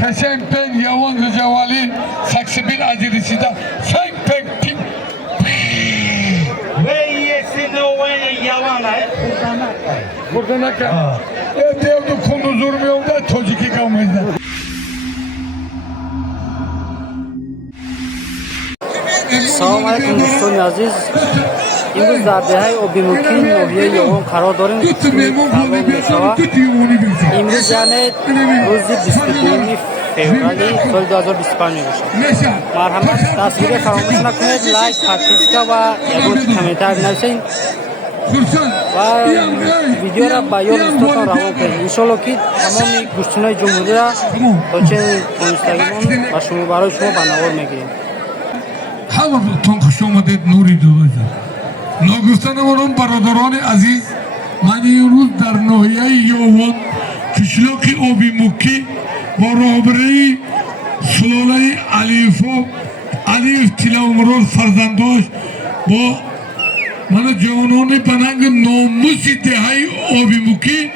Kesempen Yavan Rıcavali Saksibir Acilisi de Senpek Tim Ve yesin o yavan ay. Burada ne kadar? Devdu konu durmuyor da çocuk kalmayız da. سلام علیکم دوستان عزیز. امروز در دهه آبیموکی نوحیه یوان قرار داریم که تمام می‌شود. امروز یعنی روز 22 فوریه سال 2025 می‌باشد. مرحمت تصویر فراموش نکنید، لایک، پادکست و یگان کامنتار بنویسید و ویدیو را با یار دوستان روان کنید. انشالله که تمام گوشت‌های جمهوری را تا چه اینستاگرام و شما برای شما به نوار می‌گیریم. همه تنخش اومده نوری دوزد نگفتن منم برادران عزیز من این روز در ناحیه یوان کشلاک آبیموکی با رهبری سلاله علیف تیلاومروز فرزنداش با من جوانان بننگ ناموسی دهه آبیموکی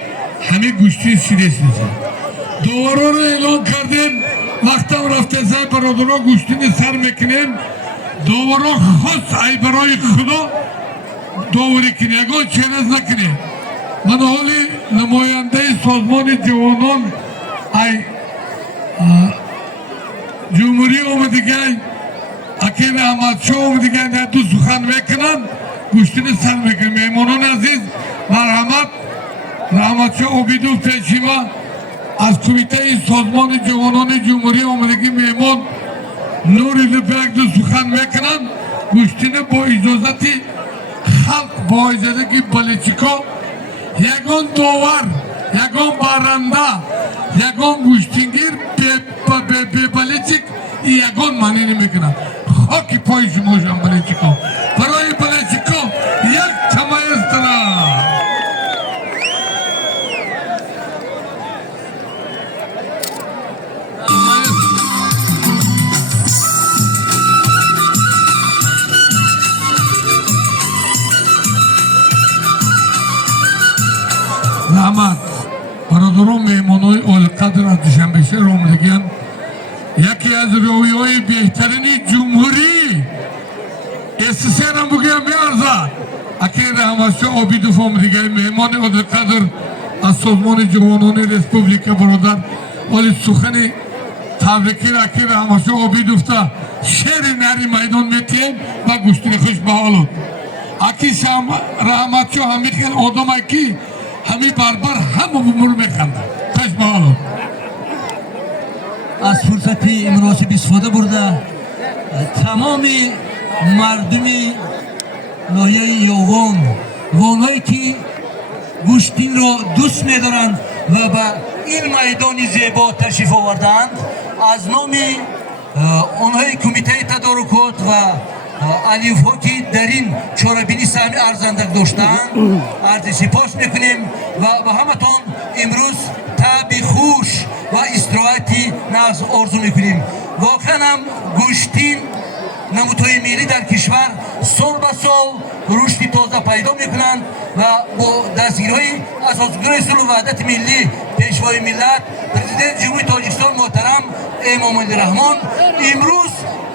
همه گوشتی سیرس میزن دوباره رو اعلان کردیم وقتم رفته زی برادران گوشتین سر میکنیم دوباره خاص ای برای خدا دوباره کنی اگر چنز نکنی من حالی نماینده سازمان جوانان ای جمهوری اومدگی اکیل احمد شاه اومدگی نه تو سخن میکنن گوشتین سر میکنن میمانان عزیز مرحمت رحمت شاه عبیدو پیشیما از کمیته سازمان جوانان جمهوری اومدگی میمان نوری لپک دو سخن میکنن گوشتینه با اجازتی خلق با اجازتی بلچیکا یگان داور یگان بارنده یگان گوشتینگیر به بلچیک یگان معنی نمیکنن خاکی پای شما شما بلچیکا برای بلچیکا یک تمایستره رحمت برادران میمانای اولقدر از دوشنبه شهر اومدگیان یکی از رویای بهترین جمهوری استسیان هم بگیم بیارزد اکی رحمت شاه آبیدوف اومدگی میمان اولقدر از سازمان جوانان رسپوبلیکا برادر ولی سخن تبریکی را اکی رحمت شاه آبیدوف تا شهر نری میدان میتیم و گوشتین خوش بحالود اکی رحمت شاه همیتکن آدم اکی همی باربار همه بمور میخنده خوش بحالود از فرصتی مناسب استفاده برده تمام مردمی ناحیه یوان وانهایی که گوشتین را دوست میدارند و به این میدان زیبا تشریف آوردند از نام آنهای کمیته تدارکات و علیف ها که در این چاره‌بینی سهمی ارزندک داشتند عرض سپاس میکنیم و به همتان امروز تب خوش و استراحتی نفس آرزو میکنیم. واقعا هم گوشتین نمودهای ملی در کشور سال به سال رشد تازه پیدا میکنند و با دستگیرهای اساسگرای صلح و وحدت ملی پیشوای ملت پرزیدنت جمهوری تاجیکستان محترم امام علی رحمان امروز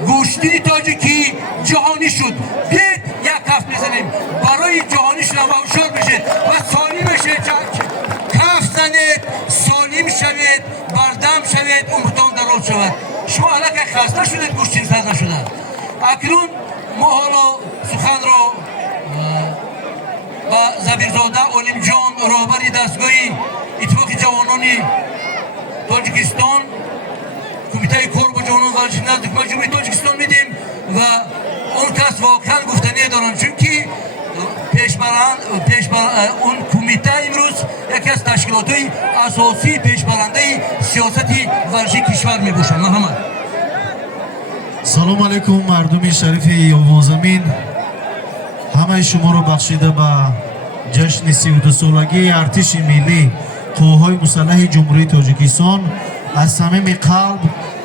گوشتین تاجیکی جهانی شد. بیاید یک کف بزنیم برای جهانی شدن و هوشیار بشید و سالم بشید کف زنید سالم شوید بردم شوید عمرتان دراز شود. شما الان که خسته شدید گوشتین ساز نشده. اکنون ما حالا سخن را با زبیرزاده علیم جان رهبر دستگاه اتفاق جوانان تاجیکستان کمیته کار با جوانان ورزشی نزدیک مجموعه تاجیکستان میدیم و اون کس واقعا گفتنی دارن چون که اون کمیته امروز یکی از تشکیلات اساسی پیشبرنده سیاست ورزشی کشور میباشد. محمد سلام علیکم مردم شریف یوان زمین همه شما رو بخشیده به جشن 32 سالگی ارتش ملی قوه‌های مسلح جمهوری تاجیکستان از صمیم قلب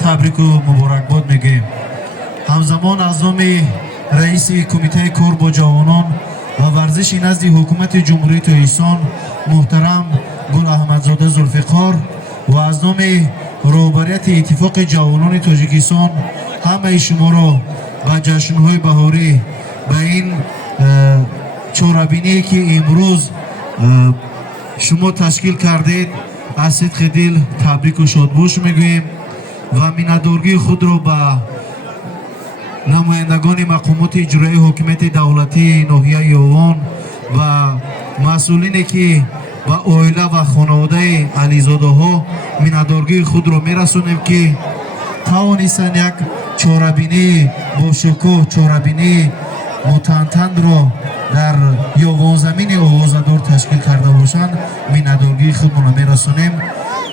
تبریک و مبارکباد میگیم. همزمان از نام رئیس کمیته کار با جوانان و ورزش نزد حکومت جمهوری تاجیکستان محترم گل احمدزاده ذوالفقار و از نام رهبریت اتفاق جوانان تاجیکستان همه شما را به جشن‌های بهاری به این چهاربینی که امروز شما تشکیل کردید از صدق دل تبریک و شادباش میگوییم و میnnتدارگی خود را به نمایندگان مقامات اجرایی حکومت دولتی ناحیه یوان و مسئولینی که به عائله و خانواده علیزاده ها میnnتدارگی خود را میرسونیم که توانستند یک چهاربینی با شکوه چهاربینی متعدد را در یوان زمین آوازدار تشکیل کرده باشند میnnتدارگی خودمان میرسونیم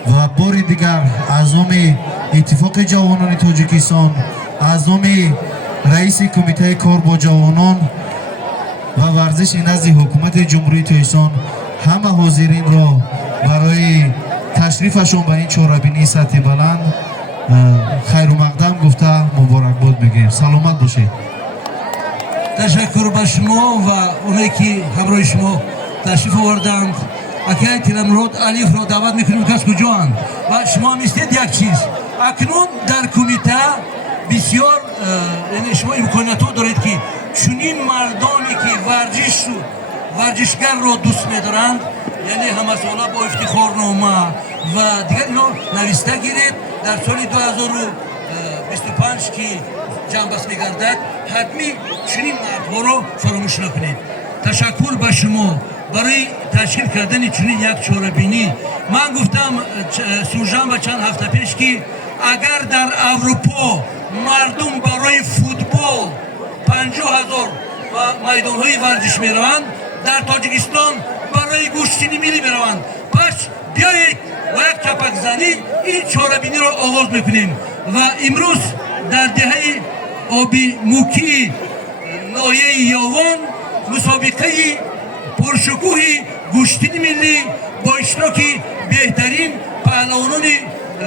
و بار دیگر از نام اتفاق جوانان تاجیکستان از نام رئیس کمیته کار با جوانان و ورزش نزد حکومت جمهوری تاجیکستان همه حاضرین را برای تشریفشون به این چهاربینی سطح بلند خیر و مقدم گفته مبارکباد میگیم. سلامت باشید. تشکر به شما و اونایی که همراه شما تشریف آوردند. اکیای تیلمرود علیف را دعوت میکنیم که از کجاند و شما میستید یک چیز اکنون در کمیته بسیار یعنی شما امکانیت ها دارید که چنین مردانی که ورزشگر را دوست میدارند یعنی همه ساله با افتخارنامه و دیگر اینا نوشته گیرید در سال 2025 که جنبش میگردد حتمی چنین مردها را فراموش نکنید. تشکر به شما برای تشکیل کردن چنین یک چهاربینی. من گفتم سوژان چند هفته پیش که اگر در اروپا مردم برای فوتبال 50,000 و میدان‌های ورزش میروند در تاجیکستان برای گوشتنی ملی میروند. پس بیایید و یک چپک زنی این چهاربینی را آغاز میکنیم و امروز در دهه آبی موکی ناحیه یوان مسابقه پرشکوه گوشتنی ملی با اشتراک بهترین پهلوانان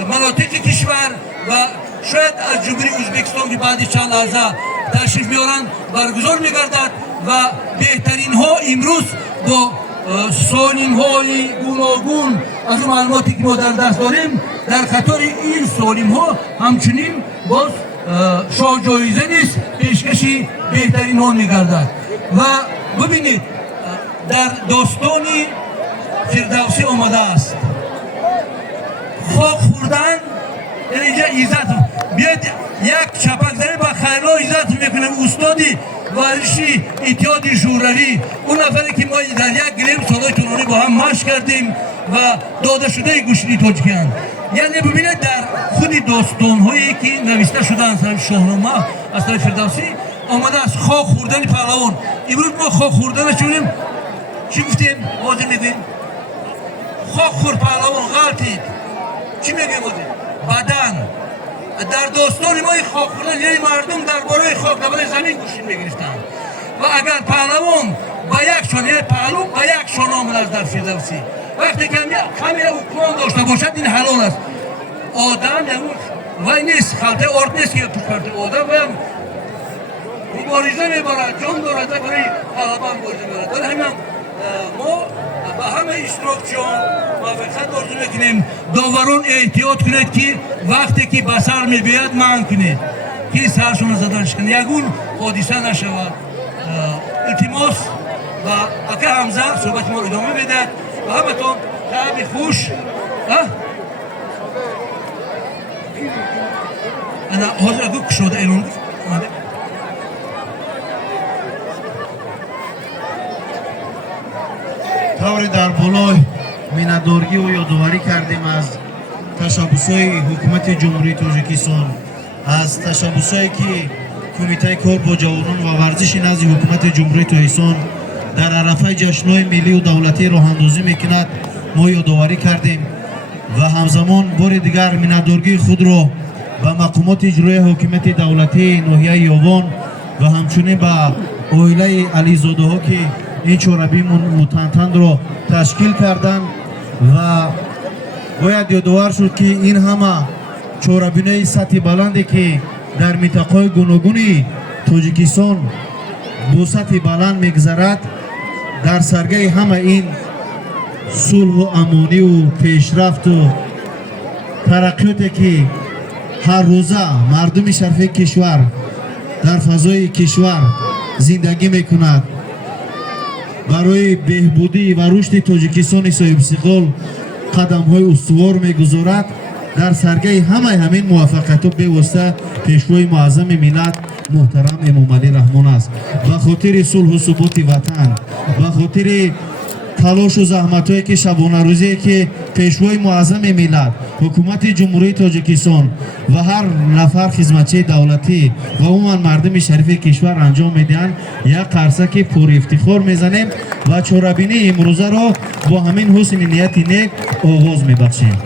مناطق کشور و شاید از جمهوری ازبکستان که بعد چند لحظه تشریف میارند برگزار میگردد و بهترین ها امروز با سالیم های گوناگون از معلوماتی که ما در دست داریم در قطار این سالیم ها همچنین باز شاه جایزه نیست پیشکشی بهترین ها میگردد و ببینید در داستان فردوسی آمده است خاک خوردن یعنی اینجا عزت بیاید یک چپک زنی با خیرها عزت میکنیم استادی ورزشی اتحاد شوروی اون نفری که ما در یک گریم سالهای طولانی با هم مشق کردیم و داده شده گوشتی تاجیکیان یعنی ببینید در خود داستان هایی که نوشته شده از طرف شاهنامه از طرف فردوسی آمده است خاک خوردن پهلوان. امروز ما خاک خوردن چونیم چی گفتیم واضح میگیم خاک خورد پهلوان غلطید چی میگیم واضح بدن در داستان ما خاک خوردن یعنی مردم درباره خاک درباره زمین گوشین میگرفتند و اگر پهلوان با یک شانه یعنی پهلو با یک شانه آمده است در فردوسی وقتی کمی حکم داشته باشد این حلال است. آدم یعنی وای نیست خلطه آرد نیست که تو کرده آدم ویم مبارزه میبارد جان دارد برای پهلوان مبارزه میبارد ولی همین ما به همه اشتراکچیان موفقیت آرزو میکنیم داوران احتیاط کنید که وقتی که بسر میبید منع کنید که سرشون زدنش کنید یکون حادثه نشود. التماس و اکه حمزه صحبت ما ادامه میده و همتون تعبی خوش انا حاضر اگه کشاده ایلون طوری در بالای میnnتدارگی و یادآوری کردیم از تشبس‌های حکومت جمهوری تاجیکستان از تشبس‌هایی که کمیته کار با جوانان و ورزش نزد حکومت جمهوری تاجیکستان در عرفه جشن‌های ملی و دولتی راه اندازی میکند ما یادآوری کردیم و همزمان بار دیگر میnnتدارگی خود را به مقامات اجرایی حکومت دولتی ناحیه یوان و همچنین به عائله علیزاده ها که این چهاربینی متعدد را تشکیل کردند و باید یادآور شد که این همه چهاربینی سطح بلندی که در منطقه‌های گوناگون تاجیکستان با سطح بلند میگذرد در سرگه همه این сулҳу амонию пешрафту тараққиёте ки ҳаррӯза мардуми шарифи кишвар дар фазои кишвар зиндагӣ мекунад, барои беҳбудӣ ва рушди тоҷикистони соҳибистиқлол қадамҳои устувор мегузорад, дар саргаи ҳамаи ҳамин муваффақиятҳо бевосита пешвои муаззами миллат муҳтарам Эмомалӣ Раҳмон аст. ба хотири сулҳу суботи ватан, ба хотири талошу заҳматҳое ки шабонарӯзие ки пешвои муаззами миллат, ҳукумати ҷумҳурии Тоҷикистон ва ҳар нафар хизматчии давлатӣ ва умуман мардуми шарифи кишвар анҷом медиҳанд, як қарсаки пурифтихор мезанем ва чорабинии имрӯзаро бо ҳамин ҳусни нияти нек оғоз мебахшем.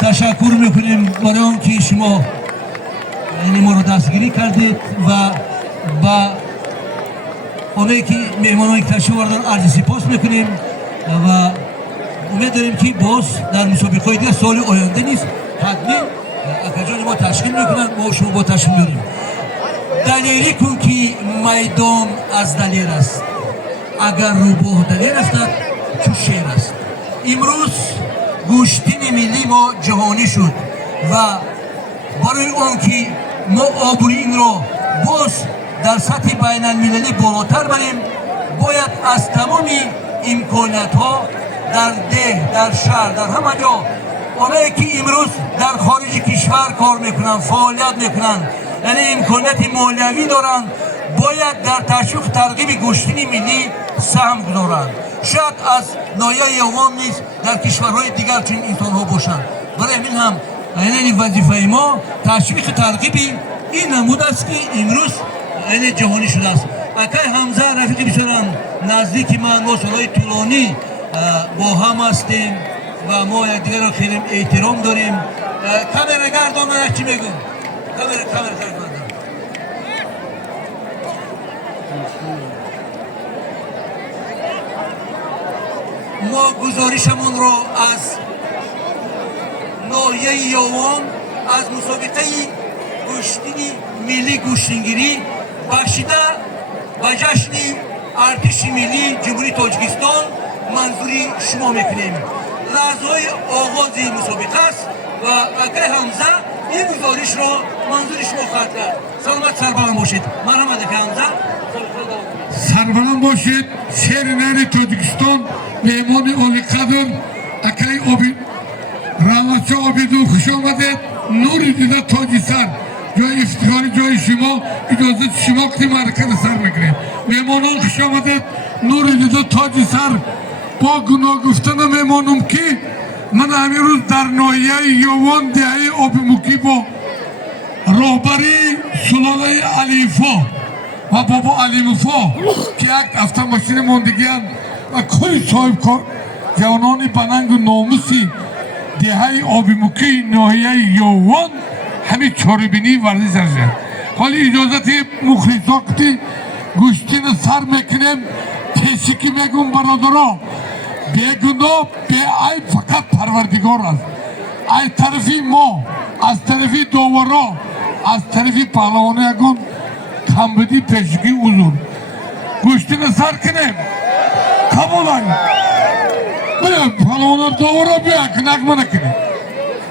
تشکر میکنیم برای اون که شما ما رو دستگیری کردید و با اونایی که مهمانایی که تشریف آوردن عرض سپاس میکنیم و امید داریم که باز در مسابقه دیگه سال آینده نیست حتمی اکاجان ما تشکیل میکنن ما شما با تشکیل میکنیم. دلیری کن که میدان از دلیر است، اگر روباه دلیر افتد چو شیر است. امروز گوشتین ملی ما جهانی شد و برای آن که ما آبروی این را باز در سطح بین المللی بالاتر بریم، باید از تمام امکانات ها در ده، در شهر، در همه جا اونایی که امروز در خارج کشور کار میکنن، فعالیت میکنن، یعنی امکانات مالیوی دارن، باید در تشویق ترغیب گوشتین ملی سهم گذارند. شاید از ناحیه یوان نیز در کشورهای دیگر چنین انسان‌ها باشند. برای همین هم یعنی وظیفه ما تشویق ترغیب این نمود است که امروز یعنی جهانی شده است. اکای حمزه رفیق بسیارم نزدیک من، ما سالهای طولانی با هم هستیم و ما یکدیگر را خیلی احترام داریم. کامera گردان چی میگم؟ کامera گردان. ما گزارشمون رو از ناحیه یوان از مسابقه گوشتین ملی گوشتینگیری بخشیده و جشن ارتش ملی جمهوری تاجیکستان منظوری شما میکنیم. لحظه‌های آغاز مسابقه است و اکای حمزه این گزارش رو منظور شما خواهد کرد. سلامت سربلند باشید. مرحمت اکای حمزه. سربلند باشید. شهر تاجیکستان مهمان عالی قدر اکای رحمتشاه عابدون خوش آمدید. نوری دیده تاجی سر جای افتخاری جای شما، اجازه شما که مرکز سر میکنیم. مهمانان خوش آمدید. نوری دیده تاجی سر با گناه گفتن مهمانم که من همین روز در ناحیه یوان دهه آبی موکی با rahbari Sulale Alifo ve Baba Alimufo ki ek avtomaşini mondigen ve koy sahip kor Cavanoni banangu nomusi Dihai abimuki nahiye yoğun hemi çoribini vardı serce. Hali icazeti muhlisakti Guştini sar mekinem teşiki megun baradoro Beguno be ay fakat parvardigor az Ay tarifi mo Az tarifi dovaro Az tarifi palavonu yakun Kambedi teşiki uzun Guştini sar kinem Kabul ay Böyle palavonu dovaro bir akın akmana kinem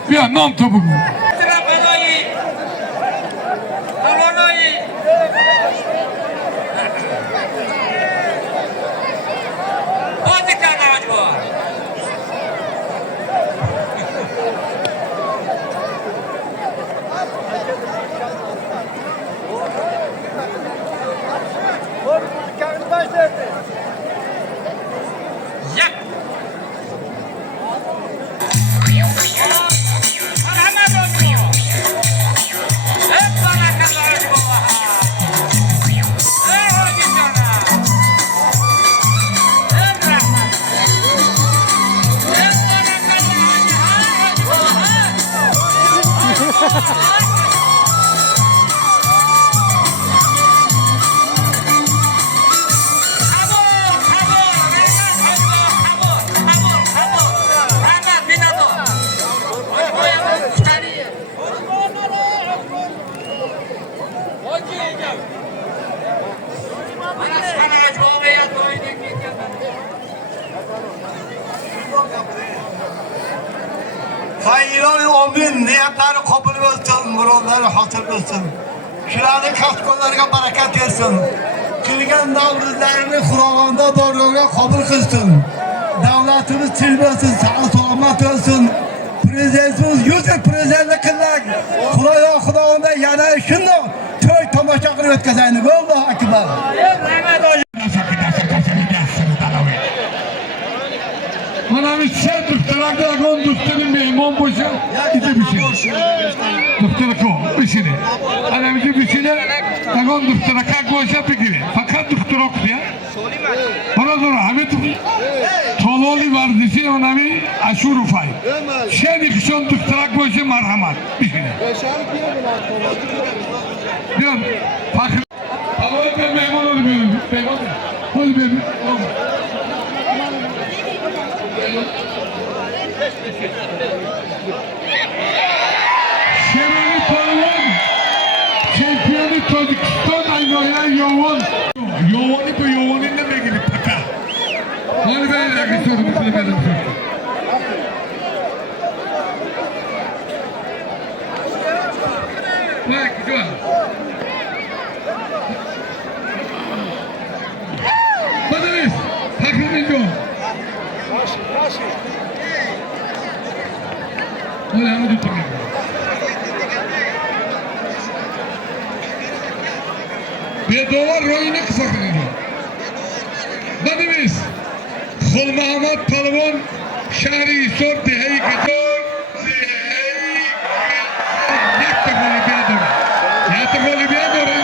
Bir nam tabu Hayırlı olsun, niyetleri kabul olsun, muradları hatır olsun. Şuranın katkılarına bereket versin. Kılgan davletlerini Xuravanda doğruya kabul kılsın. Devletimiz tilbe olsun, sağlık selamet olsun. Prezidentimiz yüzük prezidentlik kılak. Xuravanda yana şunu töy tamaşa kılıp ötkazayını. Allahu Ekber. Anam sen doktorakta kon doktorun mehman boşa ite bir şey. Doktora ko işini. Anam ite bir şeyle kon doktoraka koşa pekire. Fakat doktor ok ya. Bana sonra hami tololi var dişi anami aşuru fay. Şey dikişon doktorak koşa merhamet işini. Diyor fakir. Allah'ın ben mehman olmuyorum. Mehman. Hadi benim. Şeroni Palvan şampiyonu Tacikistan aynaya yoğun. Yoğuni bu yoğunun ne megili pata. Hadi ben de sorun kılmadım. Ne güzel. Badaniz, takılın yok. Olha, onde tu me Bedovar royuna kısa kılıyor. Badimiz, Khul Muhammed Palvan, Şahri İsor, Dehayi Kator, Yakta Olimpiyadora. Yakta Olimpiyadora.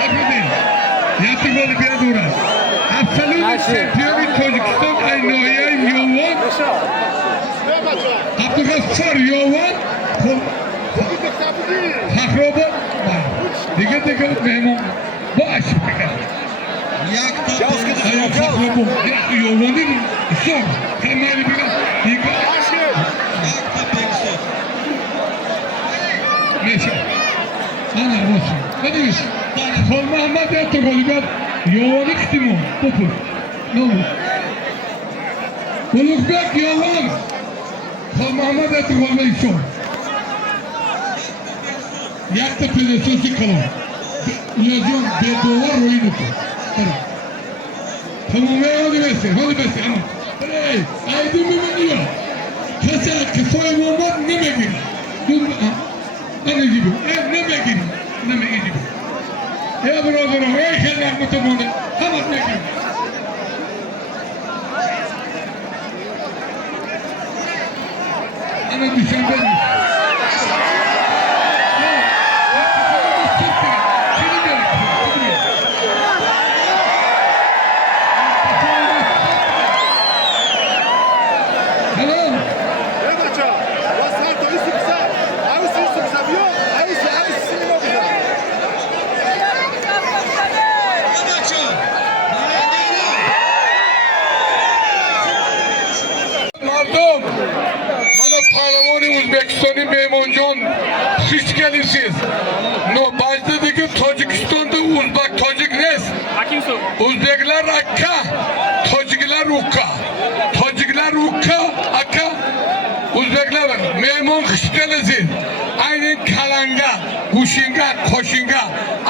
Hafidi. Yakta Olimpiyadora. Absolut şampiyonu Tacikistan aynaya yoğun. Abdülgaffar yoğun. Fakhroba. Diğer mehman. Bu aşık. Yakta Fakhroba. Yakta yoğun değil mi? Son. Kamali bir. Yakta Pekso. Neyse. Ana olsun. Hadi biz. Khul Muhammed yaptı golügat. Yoğun iktimo. Popur. Ne olur? Ulukbek yoğun. Khul Muhammed yaptı golügat. Son. Yakta Pelesosi kalın. Yazıyorum. Bedovar oyunu. Tamam hadi versin. Hadi versin ama. Hey. Aydın mı biliyor? Kasa kısoy Muhammed ne megin? Ana gibi. Ne megin? Ne megin gibi. Ya brother, hey keller mutamone. Hamat megin. Ana düşen ben.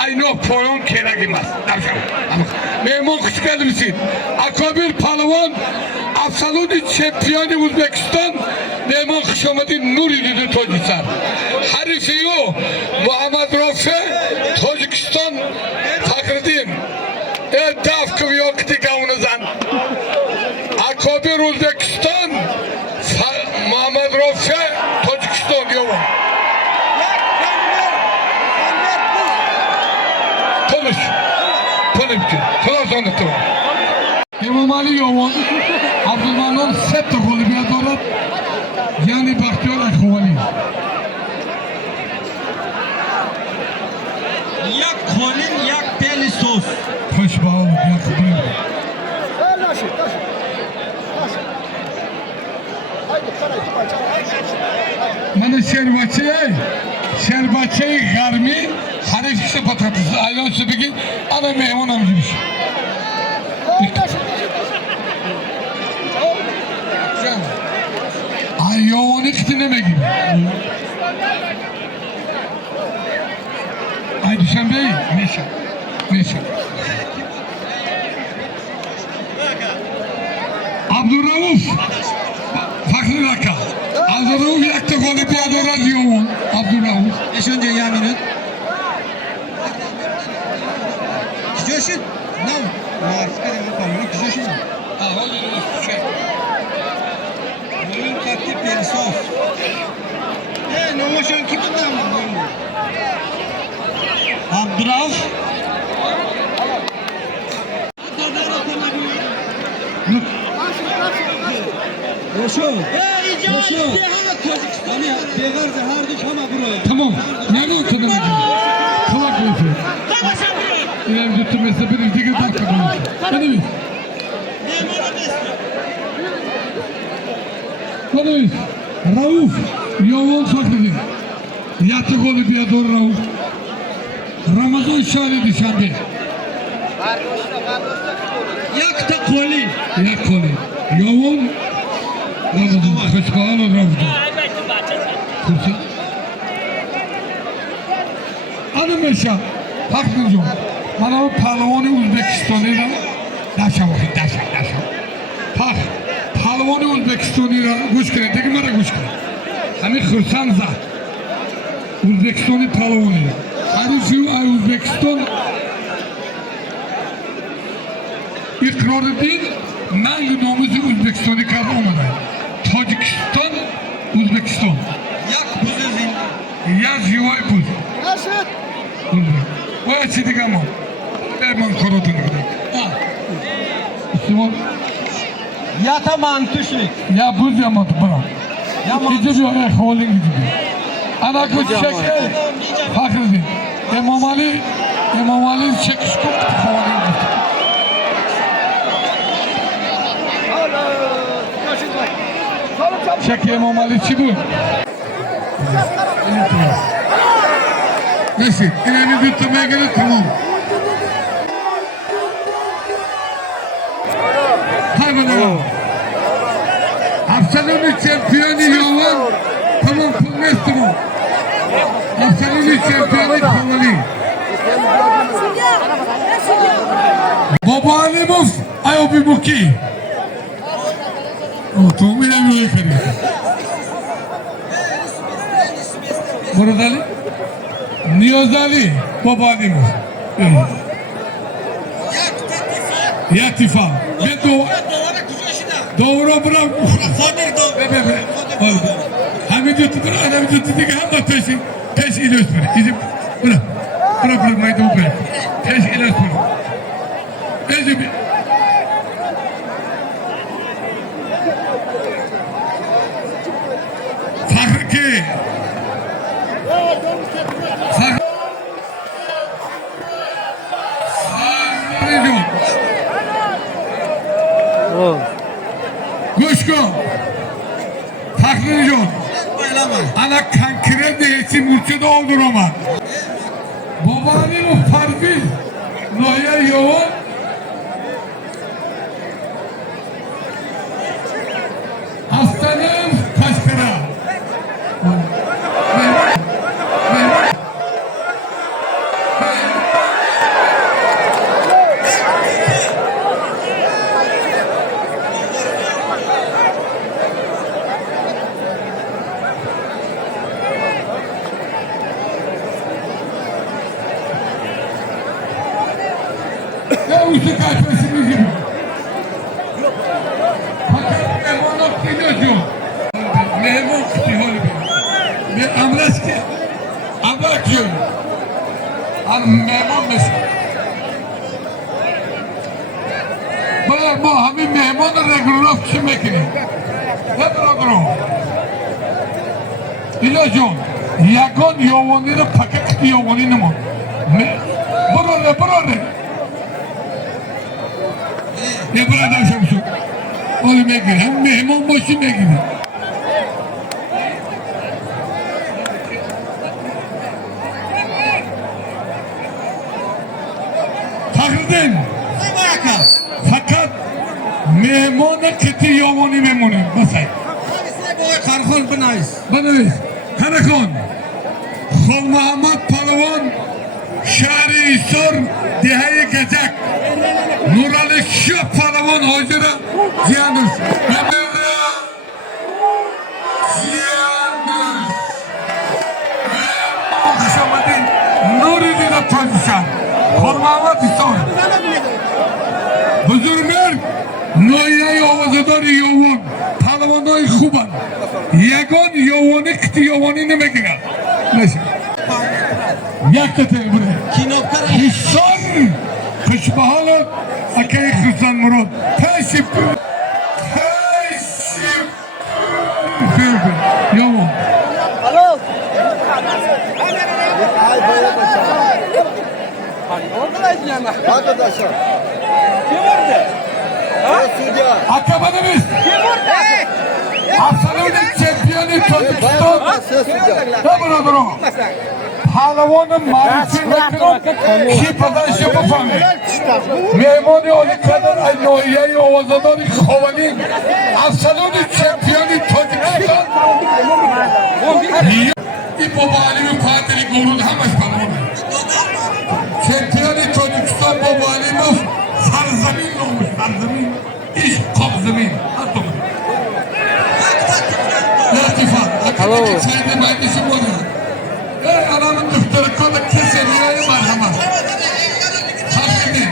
aynı poyon kerak emas. Mehmon xush kelibsiz. Akobir palvon absolut chempioni O'zbekiston Mehmon Xushomadin Nuridin Tojikiston. Harifiyu Muhammad Rofi Tojikiston Fakhriddin. Davkov yoqti gavnizan. Akobir O'zbekiston Muhammad Rofi Tojikiston yo'q. Konuş. Konuş. Konuş anlattım. İmam Ali Yoğun, Abdülmanon Sette golü bir adorat. Yani Bahtiyar Akhovali. Yak kolin, yak deli sos. Hoş bağlı, yakın. Bana şerbaçayı garmi, harif işte patatesi, ayran süpeki, ana meyvan amcıymış. Ay yoğun iktineme gibi. Ay Düşen Bey, Meşe. Abdurrauf, Fakri Raka. Abdurrauf yaktı golü bir adoran yoğun. Abdurrauf. Eşonca yaminin. Joşun. No. Marifka demek kalıyor. Joşun. Oyun katli deli sos. Ne hoşun ki bundan mı? Abdurrauf. Roşun. Roşun. Hani begar zahardık ama buraya. Tamam. Nerede okudun? Kulak olsun. İrem götürmesi bir ilgili dakika bulmuş. Hadi biz. Hadi biz. Rauf. Yoğun Fakri'nin. Yatı golü bir doğru Rauf. Ramazan Şahri Dişanbe. Yak da kolin. Yak golü. Yoğun. Ramazan. Kışkağın o Rauf'da. Kursi. Hanım Eşa. Fakri'nin yok. Bana o Palvoni Uzbekistan'ıyla daşa vakit, daşa. Pak, Palvoni Uzbekistan'ıyla kuş kere, teki mara kuş kere. Hani Kırsan zat. Uzbekistan'ı Palvoni'yle. Harifiyu ay Uzbekistan ikrar edin, mengi namuzu Uzbekistan'ı kaldı olmadan. Tacikistan, Uzbekistan. Yak buzuzin. Yaz yuvay buz. Nasıl? O açıdık ama. Erman korodunu gidelim. Simon. Yata mantuşnik. Ya buz yamadı bırak. Gece bir oraya holding gidiyor. Ana kuş çekti. Fakirdi. İmam Ali çekiş koktu holding gidiyor. Çek İmam Ali çibu. Neyse, ileri tutmaya göre tamam. Hayvanlar. Absolut şampiyonu yoğun. Tamam, konuştum. Absolut şampiyonu Kovali. Baba Alimov, Ayobi Muki. O tohum ile bir oyun Murat Ali. Niyaz Ali, Baba Alimov. Ya Tifa. Ve doğru bırak. Hamid yutudur, adam yutudur ki hem de peş ilaç böyle. İzim, bırak maydan böyle. Peş ilaç böyle. İzim. Fakir ki. Kuşku. Fakir yok. Ana kankire değilsin uçuda olur ama. Babanın farkı noya yoğun. Hastanım kaşkara. Ya usta kaçmasını gibi. Fakat memnunluk gidiyor. Memnun kıtıyor bir. Bir amlas ki. Amlas diyor. Memnun mesela. Bu hami memnun regular kimekini. Ne program? İlacım. Yagon yovani de paket yovani ne mi? Burada. Ne burada şamsu? Oğlum ekir. Hem memnun boşum ekir. Takırdın. Fakat memnun'a kötü yovani memnun'u. Basay. Karxol binayız. Banayız. Karakon. Xol Muhammed Palavan Şari İsor Dihayı Gecek Nurali Şıp Palavan Hocura Cihanız Ömürde Cihanız Akşamadı Nuri'de Tözüşen Xol Muhammed İsor Buzurmer Noyay Ovazadari Yovun Palavanay Kuban Yagon Yovuni Kti Yovuni ne mekine Neyse Yaktatı buraya. Kinopkar Hüssan Kışbahalı Akay Hüssan Murat Teşekkür Yavrum Alo. Arkadaşlar. Kim vurdu? Akabanımız Asalının şampiyonu Tozukistan Dabra Duru Palavanın marifetinin Şipadan şipa fami Memoni oli kadar Noyayı Ovazadari Kovani Asalının şampiyonu Tozukistan İpo Balimi Fatih'i Gorun Hamas Palavanı Şampiyonu Tozukistan Bu Balimi Sarzamin olmuş Sarzamin İş Kopzamin Atom Hello. Sayın Meclisi Bozu. Adamın dıftarı koda keseriye merhamet. Hakikaten.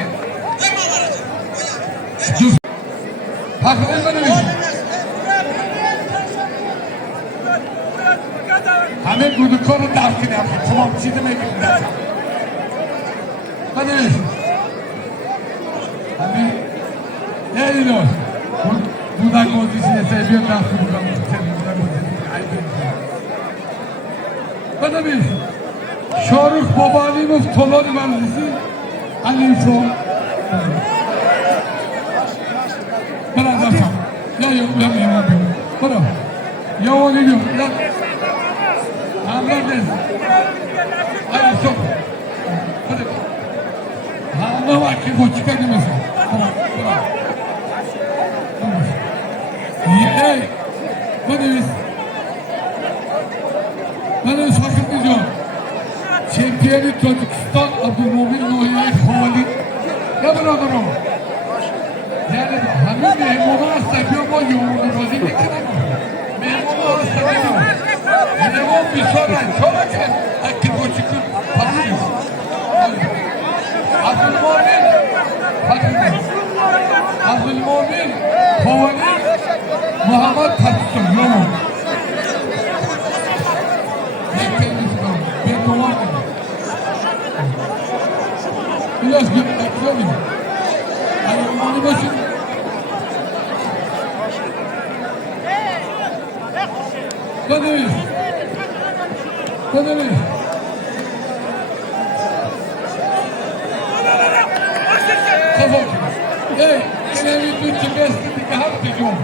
Hakikaten benim için. Hemen bunu konu dağıtın yapın. Tamam çizime gidin. Benim için. Hemen. Ne diyor? Buradan konusunu seviyor. Buradan Bana bir Şaruk Babalimov Tolar Meclisi Alifo Bana da tam Ya yok ya Bana Ya o geliyor Ya Anlar desin Hadi sok Hadi Anlar var ki bu çıkar demesin Bana Hey Bana biz Bana sakın diyor. Şempiyonu Tozukistan Abdülmobil Noyayı Kovali. Ya bana o. Yani hanım memnunu hastayıyor mu yoğurdu rozini kadar mı? Memnunu hastayıyor. Memnun bir sonra ki akıl o çıkıp patlıyor. Abdülmobil Abdülmobil Kovali Muhammed Patlıyor. Yoğurdu. Biraz bekliyorum. Onu başım. Kaderi. Kapat. Hey, önemli bir tepesi bir hafta yok.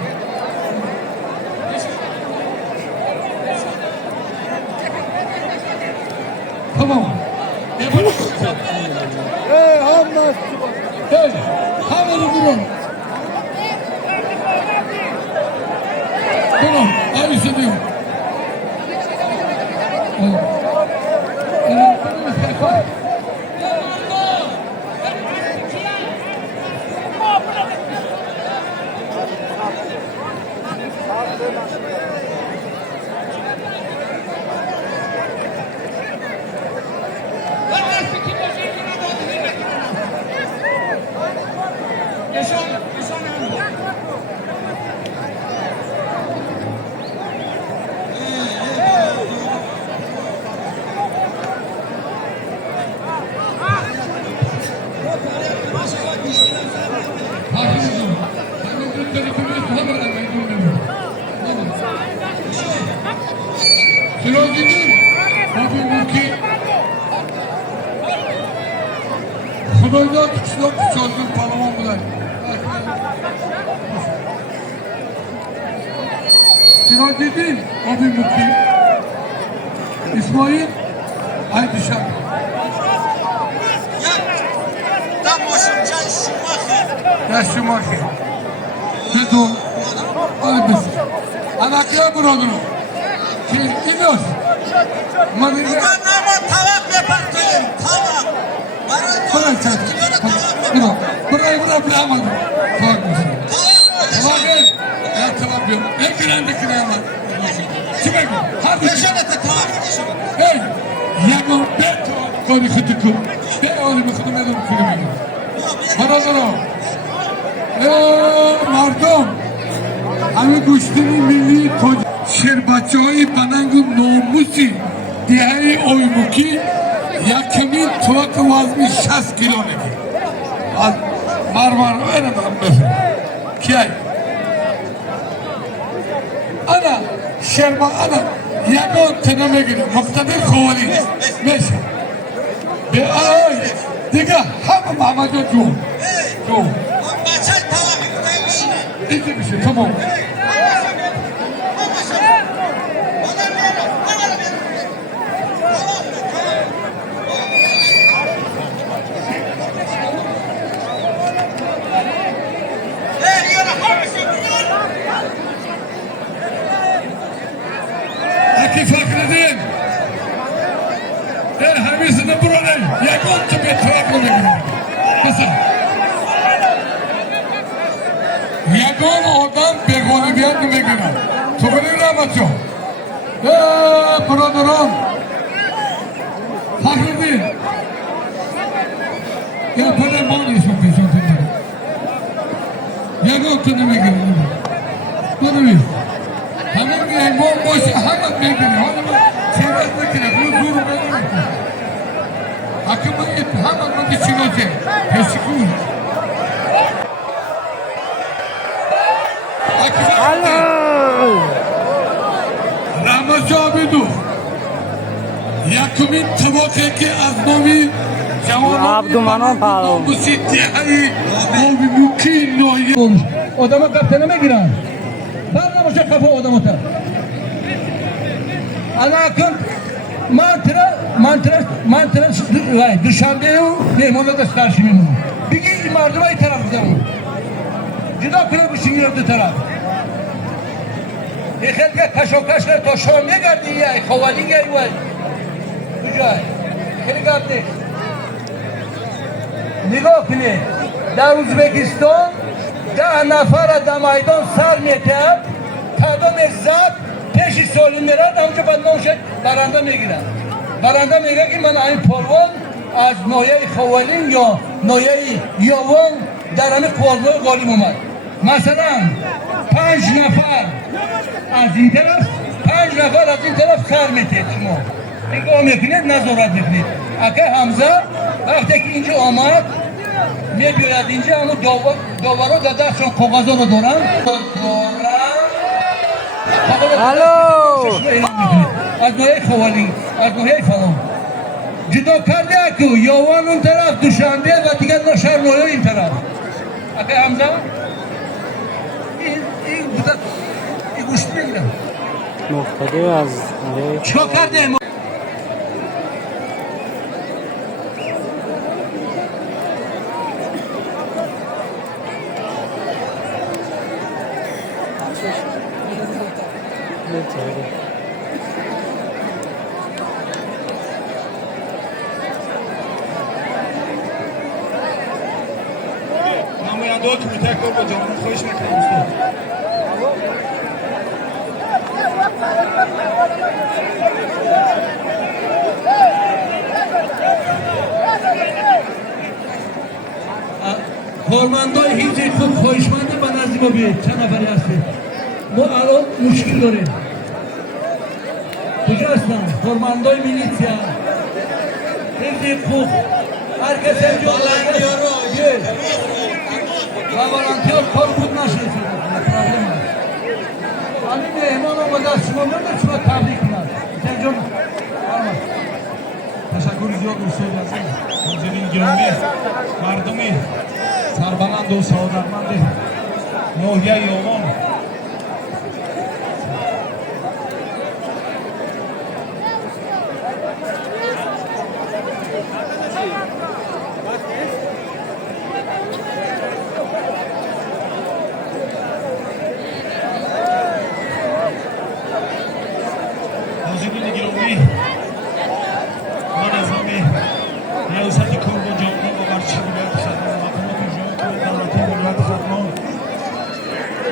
Tamam. Hey Hamdas. Hey, havlu durun. Durun, abisi diyor. Kudayda kuşlar kuşarsın palaman bular. Siraceddin, abi Mutlu. İsmail, Aydışan. Tam Washington Schumacher. Ya Schumacher. Bedo. Albis. Anakya buradını. Ki iniyoruz. Manile. Ben ama tavak yapaktayım. Tavak. Bırak sen. Bırak. Bırak bulamadım. Bak mısın? Tamam gel. Ya tamam diyorum. En grandekine ama. Kime gel? Hadi. Hey. Yago beto. Kori kutuku. Be oli mi kutu medum filme gel. Bana zara. Mardom. Hami guştini milli koca. Şerbaçoğu banangı nomusi. Diğeri oymuki. Yakimin tuvakı vazmi 60 kilometre. Az Marmar öyle mi? Kiyay. Ana şerba ana yago teneme gibi muktadir kovali. Meşe. Be ay diga ham Muhammed'e jo. İki bir şey tamam. Aki Fakreddin. Hamisini buranın. Yakın tüpe tuhaflı gibi. Kısa. Yakın oradan begoni bir yer gibi girer. Tukuli ramatço. Buradan. Fakreddin. Ya bana mani sokuyorsun tüpe. Yakın tüpe girer. Bana bir. Hemen bir bomboş hemen mekini. Hemen çevrek mekini. Bunu duru mekini. Hakıma git. Hemen bunu düşünecek. Teşekkür. Alo. Ramazan abidu. Yakımın tabakaki azmami. Abdümanan pahalı. Bu sittihayı. O bir mümkün noyu. olmuş. Odama kaptanıma giren. Ben de boşa kapı odama da. Alakın mantıra dışarıda memurla da karşıyım. Bir gün mardıma tarafından. Cida kıra bir sinirde taraf. Ekhelge kaşokaşlar toşon ne geldi ya? Kovalin ya yuval. Güzel. Kili geldi. Nigah kili. در ازبکستان 10 نفر در میدان سر میتب تبا زد پیش سالی میرد همونجا بعد نوشه برنده میگیرن برنده میگه که من این پالوان از نایه خوالین یا نایه یاوان در همه پالوان غالب اومد مثلا 5 نفر از این طرف 5 نفر از این طرف سر میتید شما نگاه میکنید نظارت میکنید اگه حمزه وقتی که اینجا آمد میگوید اینجا همون داورا داده چون کاغذا رو دارن الو از نوعی خوالین از نوعی فلان جدا کرده که یاوان اون طرف دوشنبه و دیگر شهر نوعی این طرف اگه همزه این بوده این گوشت بگیرم مقتدی از چیکار کرده نماینده‌ها تو تکرار با جامعه خواهش میکنم استاد کارمندای هیچ خوب خواهشمنده به نزد ما بیاید چند نفری هستید ما الان مشکل داریم کجا هستن کارمندای میلیسیا هیچ خوب هر کسی اینجا بیاید و والانتیار کار بود نشد همین مهمان آمده از شما میاد شما تبریک کنند اینجا تشکر Kurziyo Gülsevaz'ın Huzurun Giromi Mardumi Sarbalandu Saudarmandı Nohya Yolon Huzurun Giromi Manazami Yavuzati Kurbo Canlı Babarçı Güler Kısadman Matematik Jönetimi Davlatı Güler Kısadman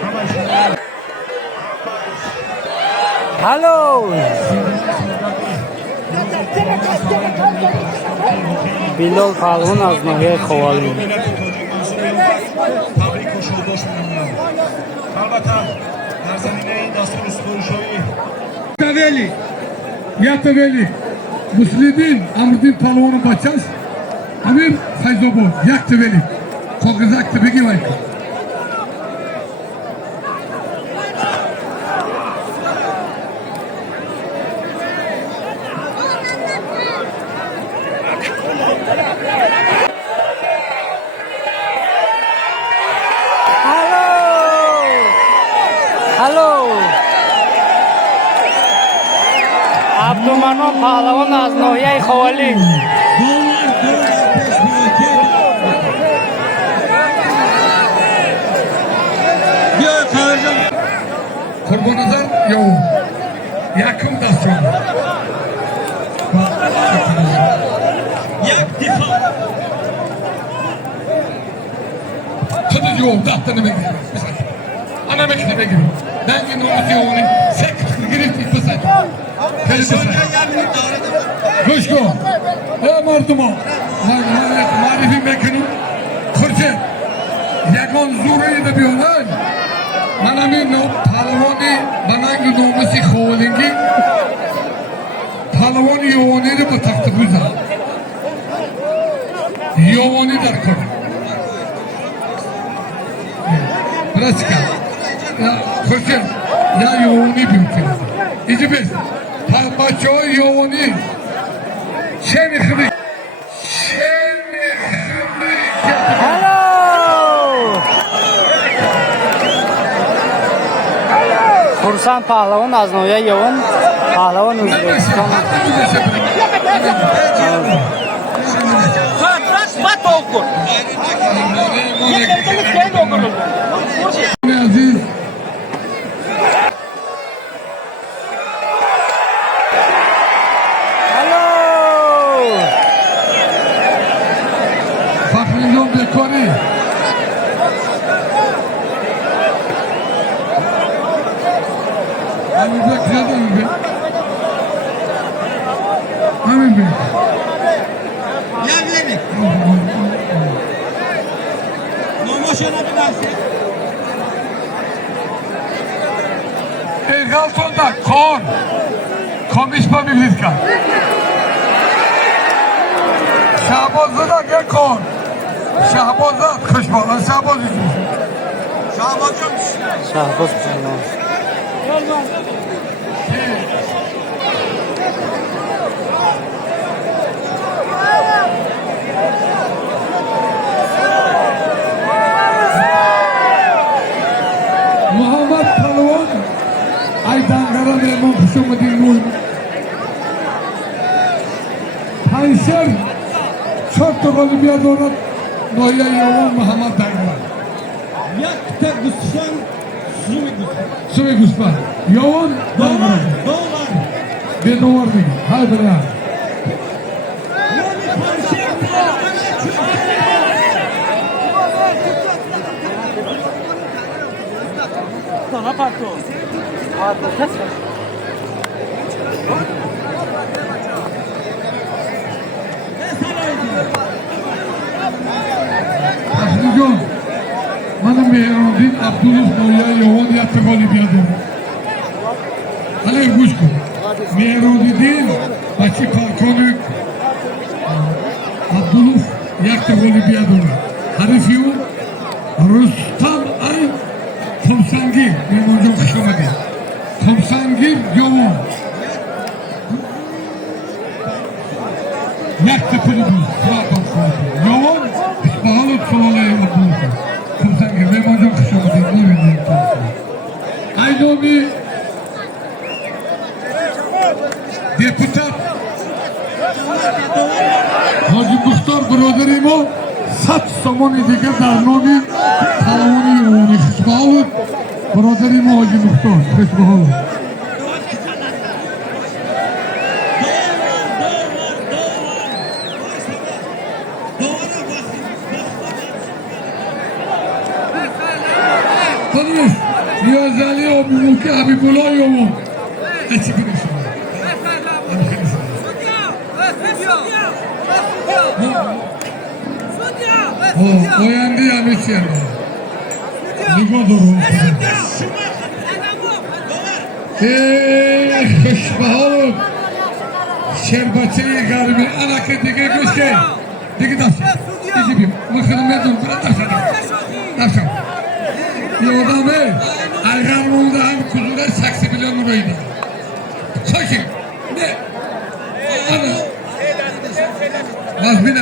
Ama şimdi Hello. Bilal Palvon az Nohiyay Khovalin. Tebrik hoş oldu şunlar. Albatta her zemineyi dastur sporşoyu Taveli. Ya Taveli. Muslimin Amrdin Palvon'un bachas. Amir Fayzobo. Yak Taveli. Kogizak Taveli var. Hello. Abdurrahman Palvon az Nohiyay Khovalin. Kurbanızar yoğun. Yakın da son. Yak difa. Tadı yoğun. Dahtını mı gidiyor? Ana mektebe giriyor. Ben yine onu yoğunu. Sekreter girip itmesek. Kuşko. Martıma. Marifi mekanı. Kurçe. Yakın zurayı da bir olay. Manami no Palvoni Manangi nomasi Khovalingi Palvoni Yovani de bataktı buza. Yovani dar kor. Braska. Ya Kurçe. Ya Yovani büyük. İki biz. Palpaço Yovani. Şeni khibri. Şeni khibri. Hello. Kursan Palvon az Nohiyay Yovon. Palvon Uzbekistan. Aziz. Hello. Fakhrizon Bekori. Amin Bey, Amin Bey. Amin Bey. Yerlenik. Nomoşona binası. Ergalton'da kon. Konuşma birlikte. Şahboz'da gel kon. Şahboz'da kışmalar Şahboz için. Shahboz Palvon. Muhammed Palvon Aydangara Memon Hüsümüddin Nul Panşer çok da Olimpiyat olarak Nohiyay Yovon Muhammed Dangara Yakta Gussan Suvi Gusman Yovon Dangara Doğan. Bir dolar mı? Hayır ya. Yani Panşer Sana parto. Ahlijon Mana Mehroddin Abdulov Nohiyay Yovon yaptık Olimpiyatı. Hadi Guşko. Mehroddin Açık Falkonuk Abdulov yaptık Olimpiyatı. Harifiyo Rustam Ay Komsangir Memonjon Kışlamadı. Komsangir Yovon Stepini bil. Sıra topluyorsun. Yoğun. Pahalı soğulayı yapıyorsun. Kumsan gibi. Benim hocam kışımı değil. Ne bileyim. Aynı bir deputat Hacı Muhtar Broderimo saç somoni diye darnomi talavoni yoğuni kışbağı Broderimo Hacı Muhtar kışbağı Tanıyoruz. Niyazali o bir muki abi buluyor mu? Açıkını o yandı ya meç yandı. Ligo doğru. Hoş bakalım. Şerbaçayı garbi anakı dige göçke. Dige taş. İki bir. Bakalım ne durdu. Taş. Yolda be. Algarmolda hem kuzular saksı milyon liraydı. Sakin. Ne? Ana. Bak bir de.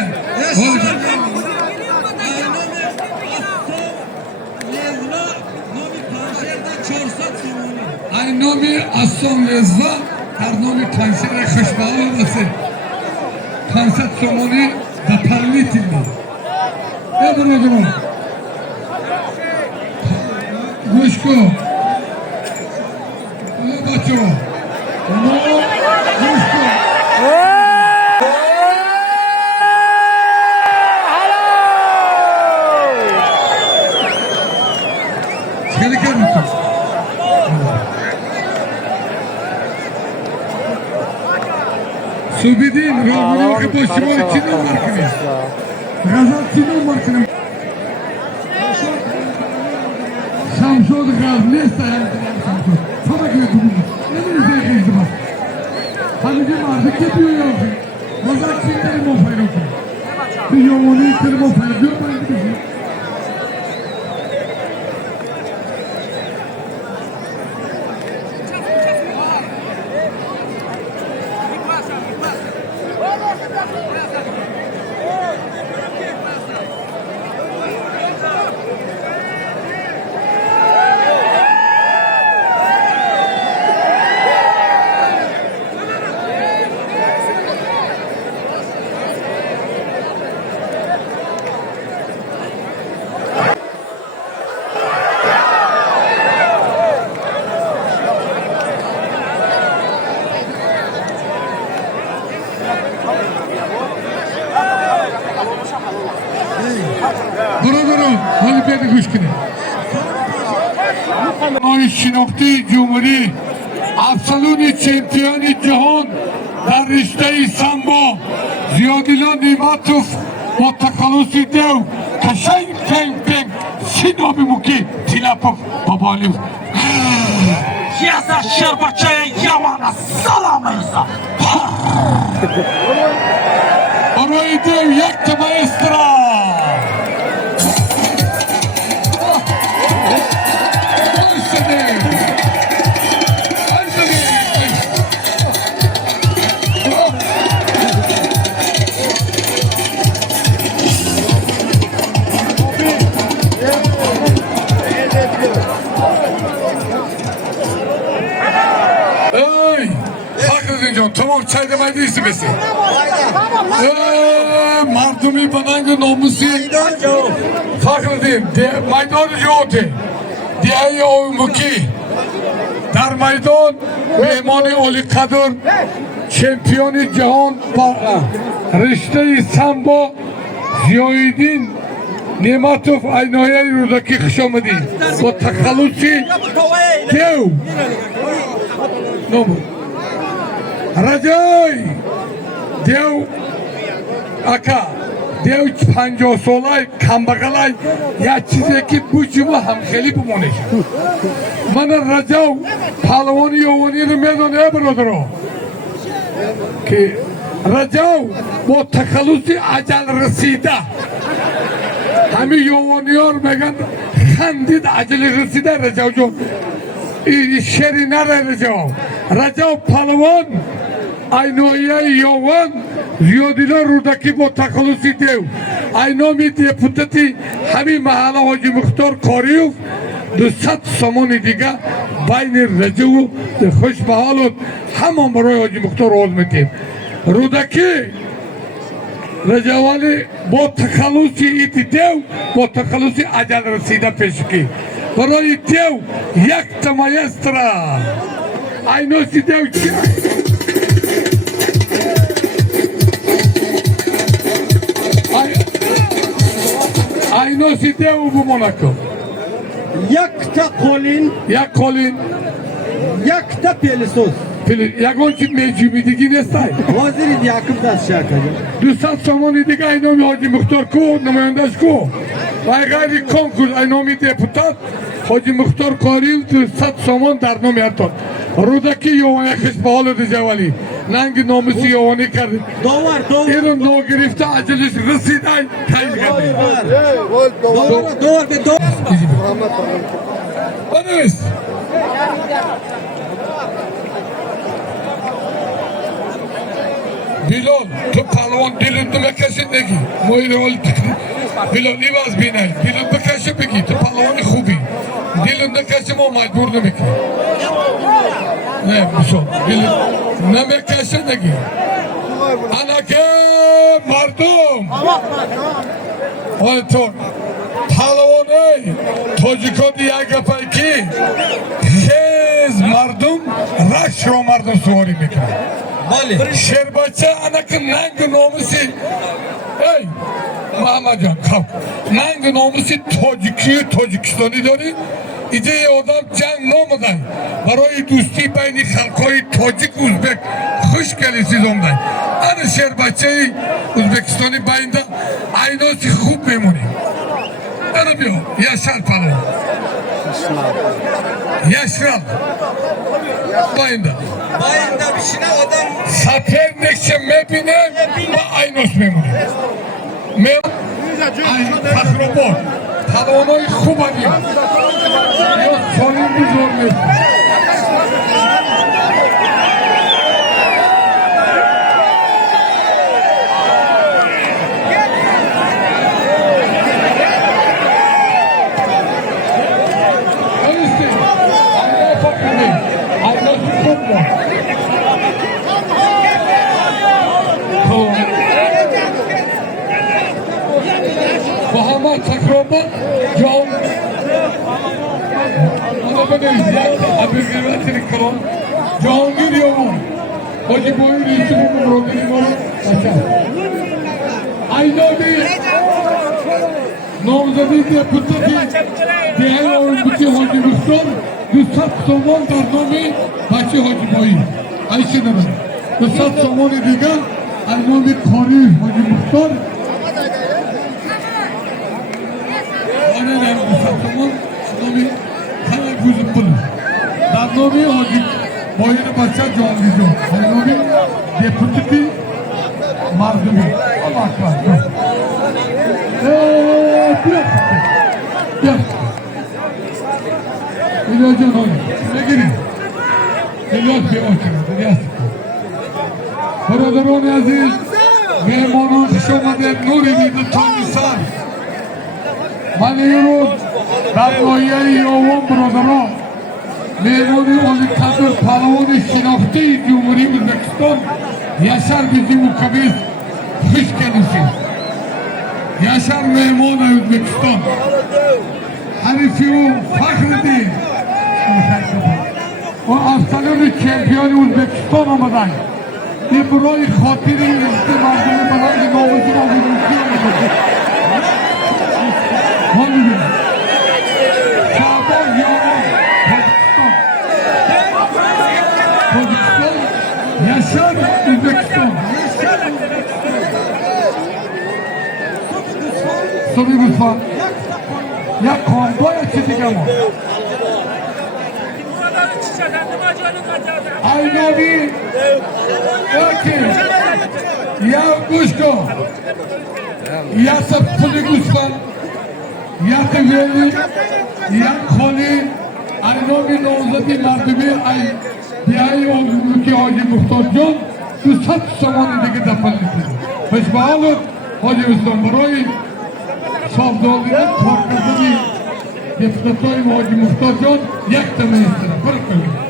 Ay nomi asson lezva her nomi kansere kışbağı olması. Kanser somoni da parlitildi. Ne bunu durum? Guşko. Ne baço? No. Guşko. Çeliker misin? Subidin, Rahman'ın kapışı var, Çin'in markını. Gazal Çin'in markını. Şamşoğlu gaz, ne isteyen Şamşoğlu? Sana göre durumda. Ne bir izleyiciydi bak. Hanımcım artık yapıyor ya. Gazal Çin'in mofayla okuyor. Bir yoğunu yıkırım mofayla diyor, ben gidiyorum. Durun, Olimpiyatı kuşkini. Noi Şinokti Cumhuri Absoluni Çempiyoni Cihon در رشته سامبو زیادیلان نیماتوف و تکالوسی دیو کشنگ پنگ پنگ سینابی موکی تیلاپوف بابالیوف یزا شربچه یوانا سلام ایزا برای دیو یک مایسترا Tamam çay demeye değilsin besi. Mardumi banangı nomusu. Farklı değil. Maydanı yoğurdu. Diğer o muki. Dar maydan Memoni Oli Kadur. Şampiyonu Cihan Rişte-i Sambo Ziyoidin Nematov Aynoya Yurdaki kışamı değil. O takalusi dev. Nomu. Rajay dev aka dev panjo solay kambagalay ya çizeki bu cuma hamkheli bu moneş. Mana rajav palvoni yovoni medo ne brodro ki rajav bu takalusi ajal rasida hami yovoniyor megan khandid ajal rasida rajav jo şeri nare rajav rajav palvon Aynoya yoğun Ziyodilar Rudaki bu takılısı dev. Aynı deputati hemi mahala Hacı Muhtar Kariyov 200 somoni diga bayni Recu hoş bahalot hamon برای Hacı Muhtar olmadı. Rudaki Recevali bu takılısı iti dev bu takılısı acel resida peşki. برای dev یک تمایسترا aynı dev ki aynı dev bu Monaco. Yakta kolin, Jak kolin yakta pelisos. یگان که میجومیدگی نیستای Vaziri Yakub da şarkıcı. 200 somoni دیگه اینامی حاجی مختار کو نمایندش کو و غیر کنکور اینامی دپوتات حاجی مختار قاریل 200 سومان در نام ارتاد رودکی یوانی خش به حال رجوالی ننگ ناموسی یوانی کرد Dovar. ایران نو گرفته عجلش رسیدن تایید کرده Dovar ve dovar. بنویس Bilal, tu palvan dilini bekaşın negi. Moyre ol Bilal ibaz binay. Dilini bekaşın beki. Tu palvanı خوبی. Dilini bekaşın o mecbur demek. Ne misal. Dilini ne bekaşın negi. Anake mardum. Otur. Palvanı tociko diye gapay ki. Hez mardum raşro mardum suvari mikro. Şerbaçı anakın nangı nomusi ey Mamacan kalk nangı nomusi Tojikistan'ı dori İceyi odam can nomadan Baroyi dosti bayni halkoyi Tojik Uzbek hoş gelisiz ondan Anı Şerbaçı'yı Uzbekistan'ı bayında aynısı खूब memnuni Anı bir o Yaşar Palvan Yaşar bayında Bayında bir şeyine adam. Safer nekşe mebine ve aynos memnuni. Aynı takrobor. Talonayı kubanıyor. Yok sonunda zor memnuni. Muhammed Takrobon John ona ben abi güvenlik kron John giriyor mu? Hadi bu ürünü bu programı açar. Aynı değil. Nomzadi deputati diğer oyuncu Hacı Muhtar 200 somon dar nomi Hacı Hacı Boyu. Ayşe Neme. 200 somon diga Aynomi Kori Hacı Muhtar Annem Mustafa'nın nomi kana gözüm bulu. Dar nomi Hacı Boyu'nu başa John Lizo. Aynomi deputati mardumi. Allah akbar. İlacın oğlum. Ne girin? İlaç bir oturun. Buradan aziz mehmanın şomaden nuri miydi tanrısan. Maniyorum. Darnoyayı yoğun buradan. Mehmanı oğlu kadır palavonu şinafti Cumhuriyet Özbekistan. Yaşar bizim mukabbiz. Hoş geldiniz. Yaşar Mehman Özbekistan. Harifiyo Fakhreddin. O Afsanın şampiyonu Özbekistan olmadan. İbrahim Khatiri'nin istimardını bana bir novuzun olduğunu düşünüyorum. Hangi? Şaban Yaman Tacikistan. Tacikistan. Yaşar Özbekistan. Sobi Gusman. Ya konvoy çizgi ama. Aynavi. Okey. Ya Gusco. Ya Sapuli Gusman. Ya Teveli. Ya Kholi. Aynavi Nozati Mardumi ay. Diğer yolculuk Hacı Muhtar John. 200 somon دیگه دفن میکنه. خوشبال حاجی اسلام برای صافدالیت کارکردنی دفترهای حاجی مختار جان یک تمه استرا فرق کنید.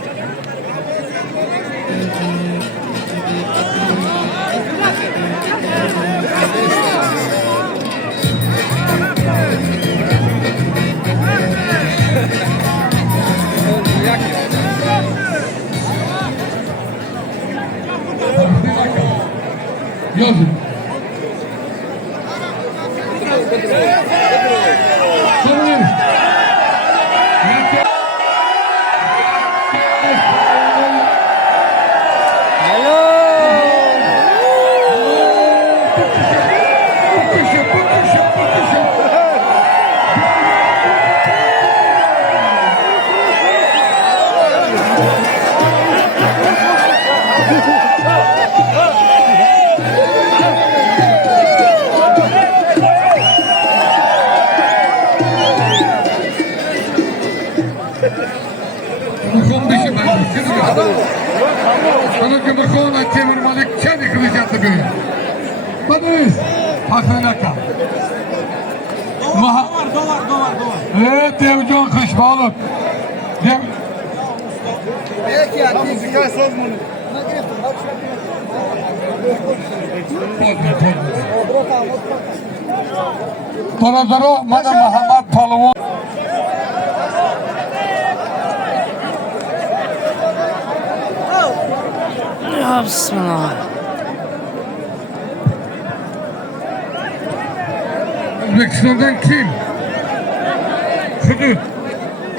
Yazın. Tamam. Ana Cumhurbaşkanı Temur Malik kendi kılıcatı böyle. Bakınız. Hakanaka. Dolar. Evet Devcan Kışbalık. Doladoro Mana Muhammed Palvan. Bismillah. Özbekistan'dan kim? Hudut.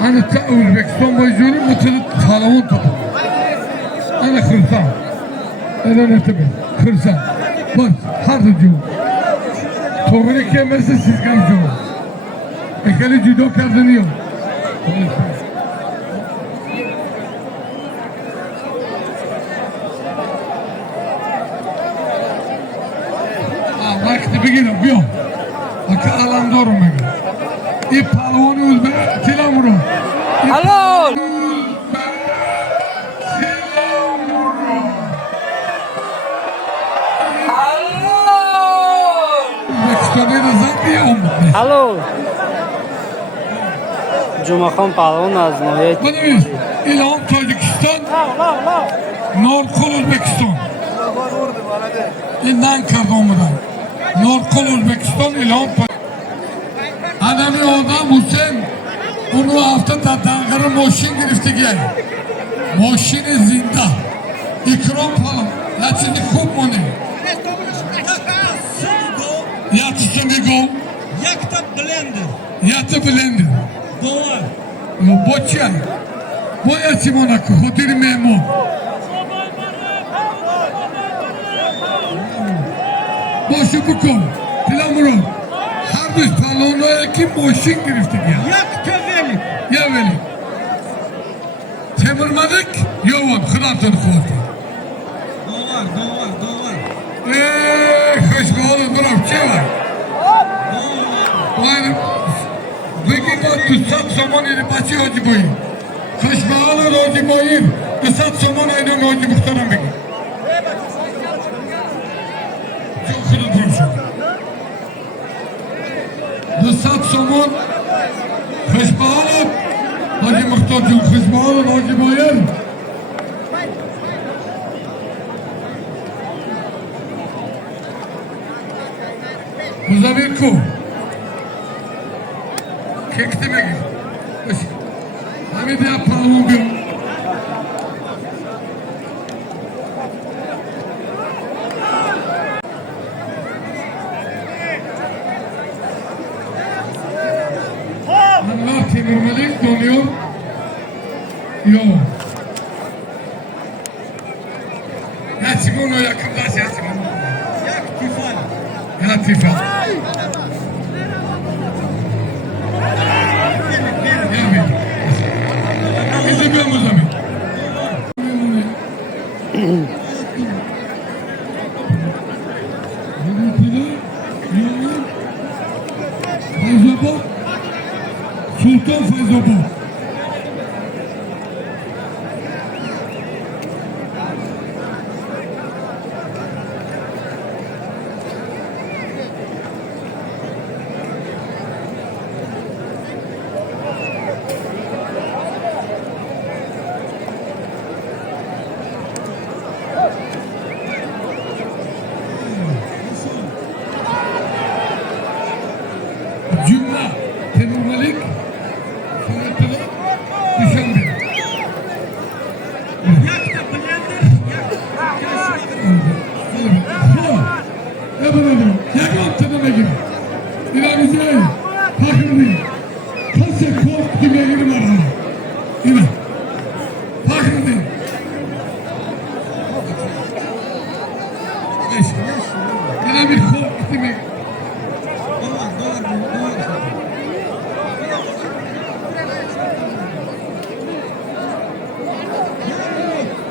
Hani Özbekistan boyunca mutlu Palvan tutu. Hani Kırsan. Öyle tabi. Kırsan. Bak harcı. Toğunu kemesi siz kamcı. Ekeli judo kazanıyor. Vakti beginim, yok. Bakı alan doğru mu? İp palvonu üzbe, tilamuru. Alo! Alo! Jumaxon Palvon az Noyet. Bakınız, İlham Tacikistan, Norkol Özbekistan. İnden kardomudan. Norkol Özbekistan İlham Adami adam Hüseyin onu hafta dağırı moşin girifti gel. Moşini zinda. İkram falan. Yaçını kup moni. Yatısı bir gol. Yakta blender. Yatı blender. Dolar. Boçay. Boya Simonakı. Hodir Memo. Boşu bu kol. Planmuro. Harbiş palonaya kim moşin girifti gel. Yakta veli. Ya veli. Temurmadık. Yoğun. Hıratın korku. Dolar. Hoş geldin durum. Şey var. Var. Peki bak kısat zaman eli başı hoca boyu. Hoş geldin hoca boyu. Kısat zaman eli hoca muhterem peki. Çok hızlı durum şu. Kısat zaman hoş geldin. Hoca muhterem çok hoş geldin hoca boyu. Muzafirku. Kekti mi? Abi de yapalım bir. Allah Temurmalik donuyor. Yok. Yatsın onu yakındaş yatsın. Yaktifa. Bizi bir muzami. Fayzobo. Sultan Fayzobo. Cuma, Temurmalik, Sanatlı, Düşenbe. Ne bulalım? Yakın tanıma gibi. İlerimize, Fakırlı, Kase Kork gibi yerim var ama. Değil mi? Fakırlı. Yine bir kork gibi.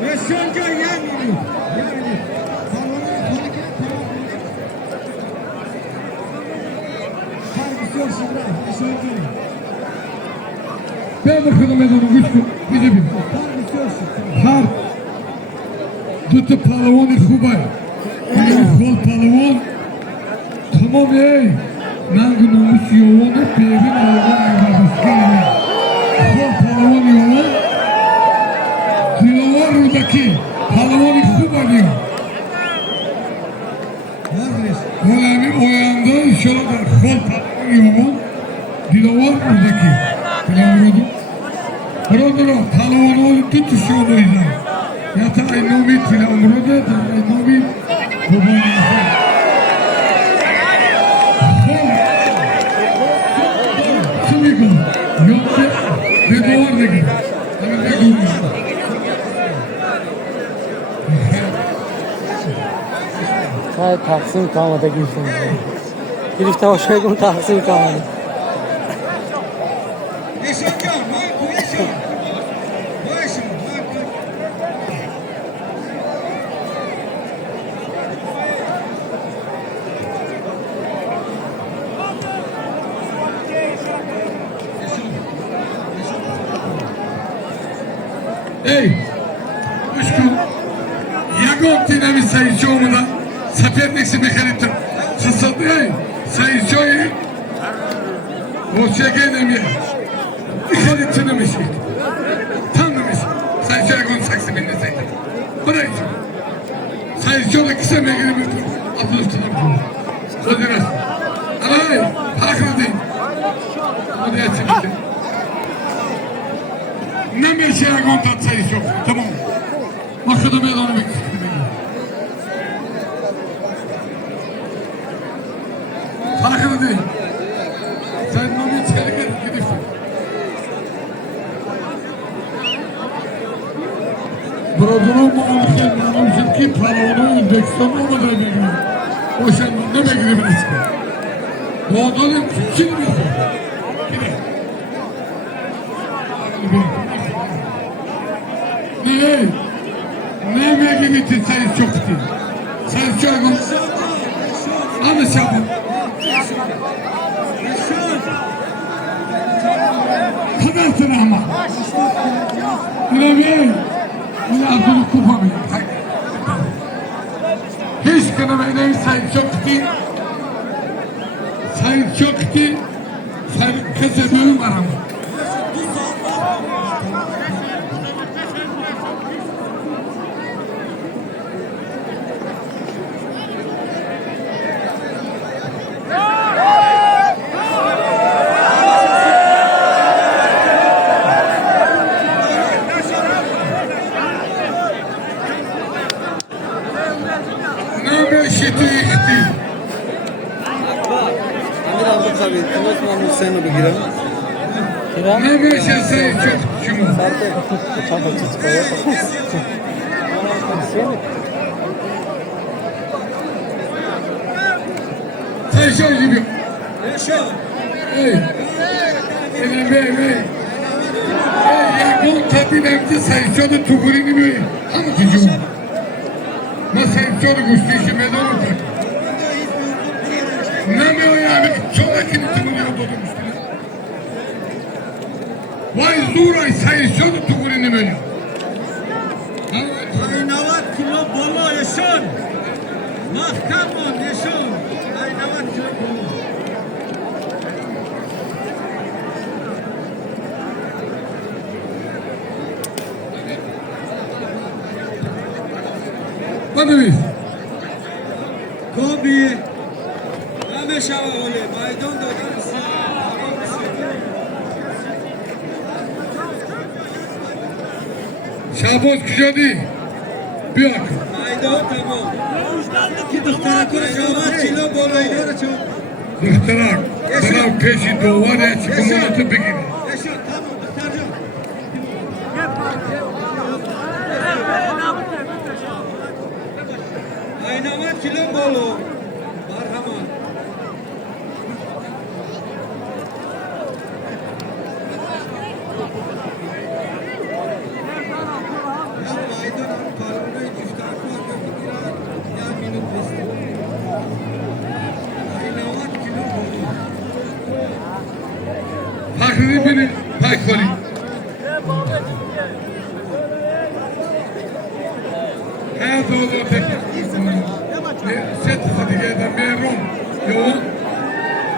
Yaşanca yani. Ben bakalım ben onu güçlü. Bize bir. Har. Dıtı palavoni kubay. Kol palavon. Tamam ey. Nangı namus yoğunu peyvin ağzına ayırmadıskı. Kol palavon yoğun. Dilavar rudaki. Palavoni kubay diyor. Olami o yanda şöyle der. Kol palavon yoğun. Dilavar rudaki. Dilavar rudaki. Rodro, palavonu tutuşuyor o yüzden. Yata aynomi tila umroda, aynomi babanıysa. Sımiko, yoksa ve doğar da gibi. Hani ne durmuş. Hay Taksim kalmadı gülsün. Girifte hoşuna gün Taksim kalmadı. Yaşanca, bu yaşan. Bu yaşan. Ey, Uşku, Yagon tinemi sayıcı da Saperneksi mekanitim. Sasadı ey, sayıcı o şekerim ya. Dikkat tinemi şey. Tanrımız, sayıcı Yagon saksı beni sayıcı. Bırak. Sayıcı da kısa mekanitim. Adı üstüne bir. Sözünüz. Anay, haklı değil. O da yatsı ne meşeye kontat sayısı yok. Tamam. Maksadımı da onu bekliyorum. Farkında değil. Sen onu çıkarırken gidiyorsun. Brodunun muamıken ki paravonu Özbekistan'da olmadığı bir gün. O şandan ne bekleyebiliriz? Doğduğunun kimsin mi? Ne meğenitin sayısı çok değil. Sayısı çok değil. Anı şabı. Kadarsın ama. Bilemeyim. Bunu adını kupamıyorum. Hiç kınamayın sayısı çok değil. Sayısı çok değil. Sayısı kızı var ama. Ne bir şey sayı çok şunu. Sayı şöyle gibi. Ey. Ey. Yakın tabilemde sayı şöyle tuğurini böyle. Anlatıcı. Ma sayı şöyle güçlü işi meden olacak. Ne mi o yani? Çoğakini tümünüyor dodum üstüne. Vay zuray sayısı tuğurini böyle. Aynavat kilo bolo yaşan. Mahkamon yaşan. Aynavat kilo bolo. Bana bir. Kobi. Hemşire olayım. Maydon da Şaboz kuşadı. Bir bak. Hayda tamam. Ki doktora konuşuyorlar. Kilo bolaylar çok. Muhtarak. Bana peşi doğar ya çıkımını begini. Yaşa tamam doktorcuğum. Aynamat kilo bolu. Marhamat. Fakrini benim pay koyayım. Hayat oğlu tek. Set sadıkaydan merum. Yoğun.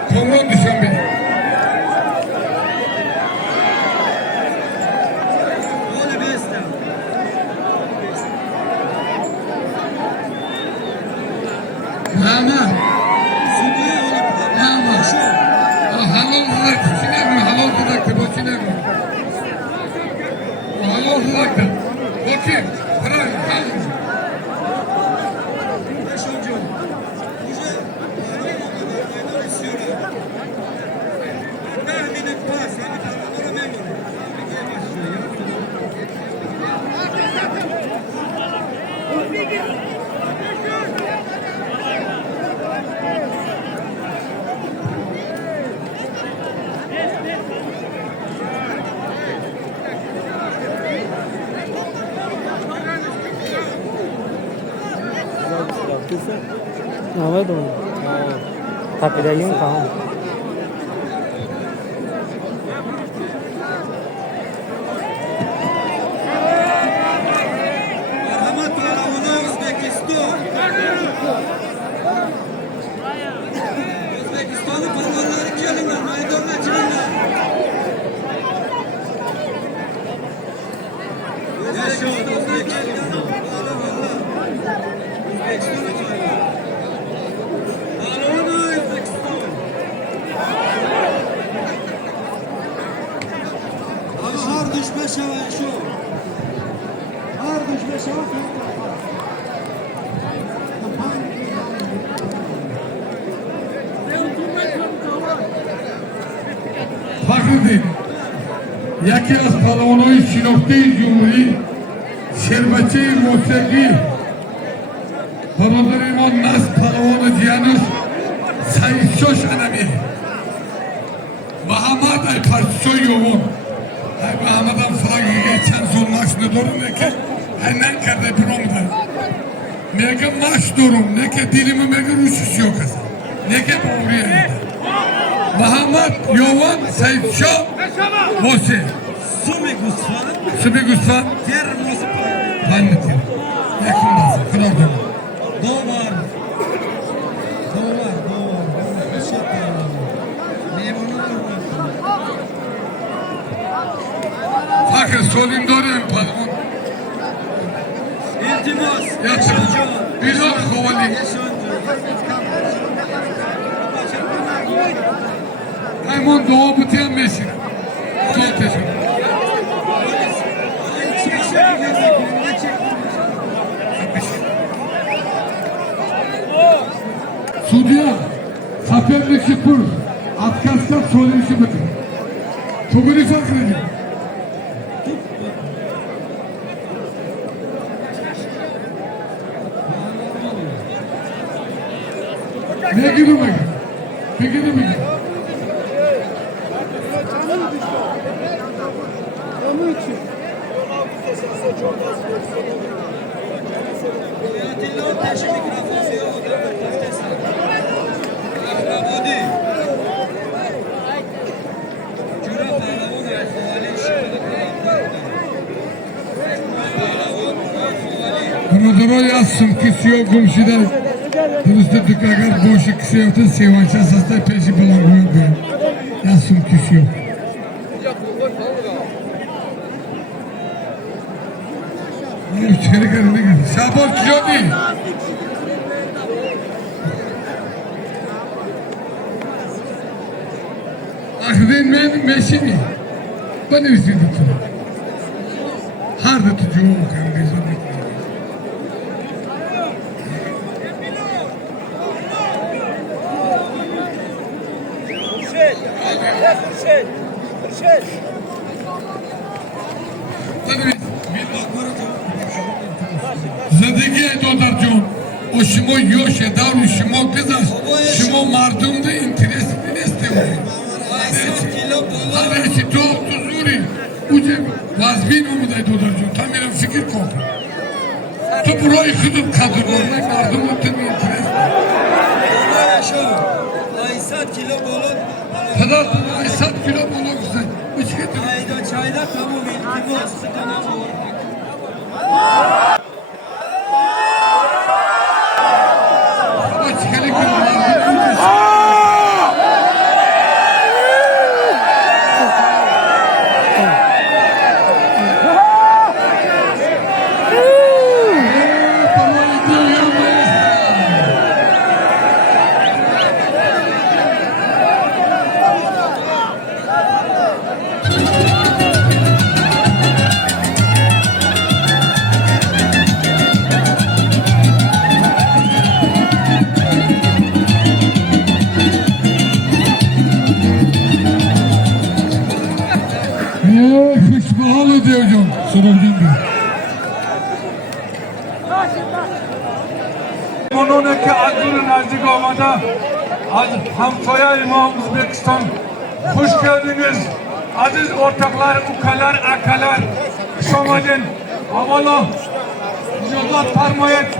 Komron düşen beni. Ole besta. Mama. Sunuya ole Mama. Halol kızak. Sinema. Halol kızak. Bu sinema. Halol kızak. Bakayım. Kırar. Halol. Yaşoncuğum. Уже aynar istiyorlar. Bir minut pas. Hadi tamam. Memur. Nói đồ tập ở đây không không Marhamat Paravona O'zbekiston. O'zbekistonning polvonlari kelinglar, maydonga chiqinglar. Yasho O'zbekiston. Polvonlar. O'zbekiston ajoyib. Polvon O'zbekiston. Har düşme şava şu. Har düşme şava. Fakrini. Yaki az palavonoy Sinop'te Cumhuri. Şerbetçi Museki. Parodariman Nas palavonu Cihanus. Sayışoş anami. Mahamad ay partisoy yoğun. Ay Mahamad'dan flagı geçen zonlaşını doğru ne ki? Ay ne kadar bir omda. Ne ki maç durum, ne ki dilimi mege rüşüs yok asa. Ne ki buraya. Mahamad yoğun sayışo. Vose. Subigustan. Termos. Pannitir. Yakın basın. Kılardım. Dolar. Bakın solim doğruyum palavon. İltimas. Yatırım. Bilok kovali. Aymon doğu bitiyen meşin. Çok teşekkür ederim. Sudiya, Saferlik Şıpur, Atkaslar Solim Şıpıtı. Tuguri Fakrini. Ne gibi mi? Peki de mi? Bunodoro yazsın kisiyor komşudan. Dürüstte tıkagar boşu kısıyordun sevança sasta peşi bulan koyuyor. Yazsın kisiyor. İçeri karını geldi. Şaboz kisiyor değil. Akhdin men meşini. Bana üstü tutun. هر دو تو جواب کنم بیزار میکنم زندگی دادر جون و شما یوش دار شما گذاشت شما مردم ده اینترس نیسته هر چی تو زوری اوجه وزبین اومده دادر جون تا میرم فکر کن تو برای خودت قدر کنی مردم ده اینترس پدر 800 کیلو بالا گذاشت بچه Çaylar tamam. خوشبحال دیوجان سرابجان بی اونونه که از دور نزدیک آمده از همسایه ما ازبکستان خوش geldiniz aziz ortaklar, ukalar, akalar şomadin avvala yollar parmayet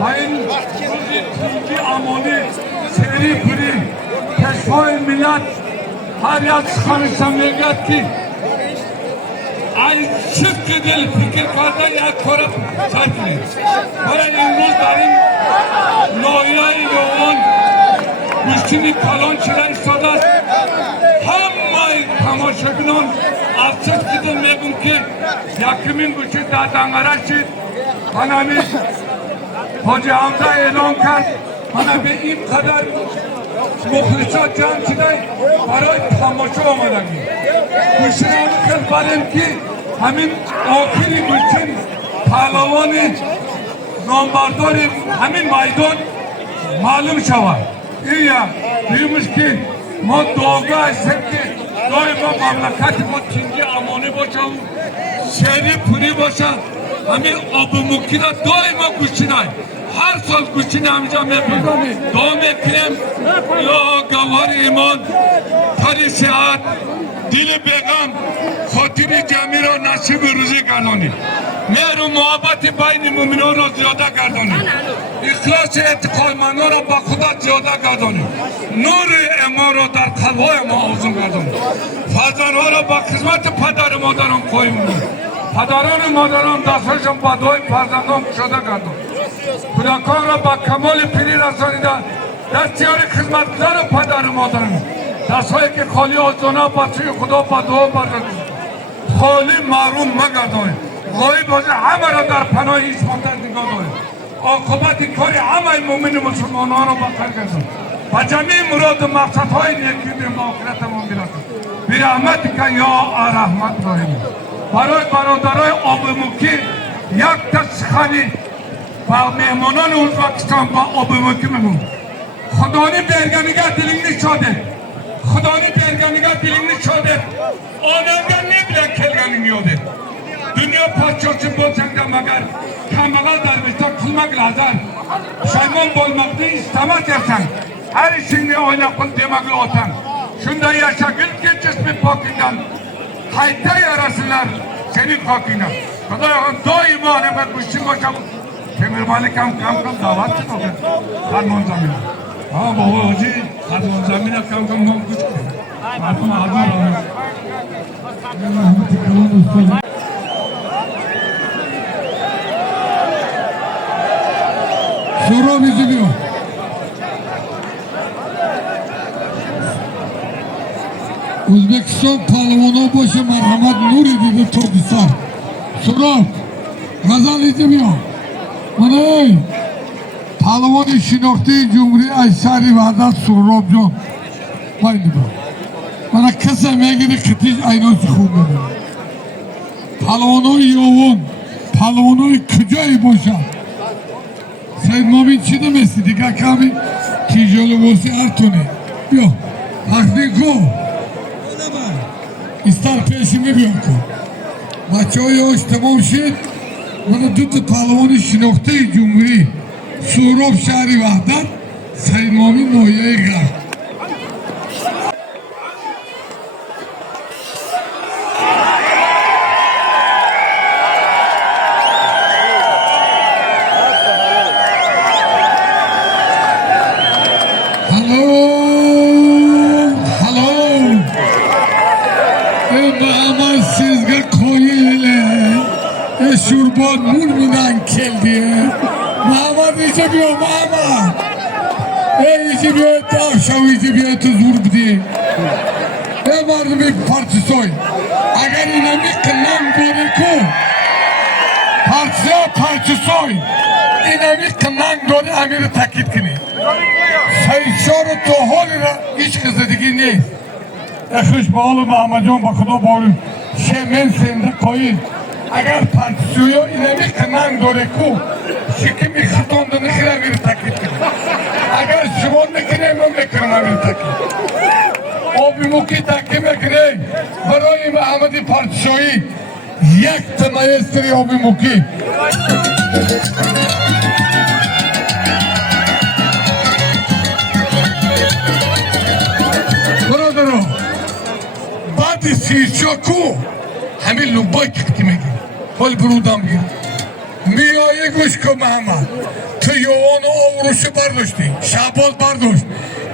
hayın tilki amoni seri puri peşvay millet her yaz çıkanırsam megat ki ay çık dil fikir karda ya korap çarpılır. Bana imroz darim noyayı yoğun güçlü kalonçiler istadas hammayı tamaşakının alçak gidilmeyin ki yakımın gücü dağdanlara şid bana bir Hoca Hamza elan kard bana bir im kadar muhlisat can çiday baray tamaşa olmadan Kuşinanı kız barem ki همین آخری گلچین پهلوان نامبردار همین میدان معلوم شود این بیمش که ما دعاگاه هستیم که دائما مملکت ما چینگی امانی باشه و شهری پوری باشه همین آب مکی را دائما گوشینای هر سال گوشین همینجا میبینیم دعا میکنیم یا گوهر ایمان پری صحت دل بیغم خاطر جمعی را نصیب روزی گردانید مهر و محبت بین مومنان را زیاده گردانید اخلاص اعتقادمندان را با خدا زیاده گردانید نور ایمان را در قلب‌های ما آویزان گردانید فرزندها را با خدمت پدر مادران قایم کنید پدران مادران دستشان با دعای فرزندان گشاده گردانید کودکان را با کمال پیری رسانیده دستیار خدمتگزار پدر مادران دستهایی که خالی از جناب بچه خدا با دعا بردارید خالی محروم مگردانید غایب باشه همه را در پناه هیچ مقدر نگاه دارید عاقبت کار همه مومن مسلمانان را بخیر گردانید و جمیع مراد و مقصدهای نیکی در آخرتمان برسد برحمت که یا رحمت رحیم برای برادرای آب مکی یک تا سخنی و مهمانان ازبکستان با آب مکی میگم خدانی برگنگه دلینگی شده خدانی برگنگه دلینگی شده آنانگه نبیده کلگنی میاده dünya parçası bolsakta magar kamagal darbista kılmak lazım şayman bolmakta istemez yersen her işini oynakın demaklı otan şunda yaşa gül geçiş bir pakinden hayta yarasınlar senin pakine kadar daima anama kuşun başam Temir Malik kam davat çıkıyor harman zamina ama bu hoca harman zamina kam non kuş harman hazır Soru üzülüyor. Özbekistan pehlivanı başı merhamet nur edildi Turdistan. Soru gazal izlemiyor. Bana pehlivanı şinokti Cumhuriyet Aysari Vadat Surrabcan. Baydı bu. Bana kısa megini kıtiş aynı olsun. Palvanoy yoğun, palvanoy kıcay boşa. Sayın Mabin çi demesi dikkat kami tijolu bosi artoni. Yok, haklı ko. İster peşimi bir oku. Maço yoş tamam şey. Bana tuttu palvanoy şinoktayı cumhuri. Surov şari vahdat. Sayın Mabin noyayı gar. Şurban murmudan keldi. Mahmut işe bir Mahmut. İşe bir tavşav işe bir tuz vurdu. Vardı bir parça soy. Agar inanmış kılan böyle ko. Parça soy. İnanmış kılan böyle amiri takit kini. Sayışoru toholira iş kızı dikini. Ekış bağlı Mahmut'un bakıda bağlı. Şemen sende koyun. Agar partisiyo inami kanan dore ku şikim bir khatonda nikira bir takip. Agar şivon nikire mum nikirma bir takip. O bir muki takip ekre. Baroy Ahmedi partisiyoyi yak tamayestri o bir muki. Buradaro. Badi sişoku. Hamil lubay takdime gir. Hol burudam gir. Miyaya güç ko Mahmut. Tu yoğun ovruşu bardoşti. Şaboz bardoş.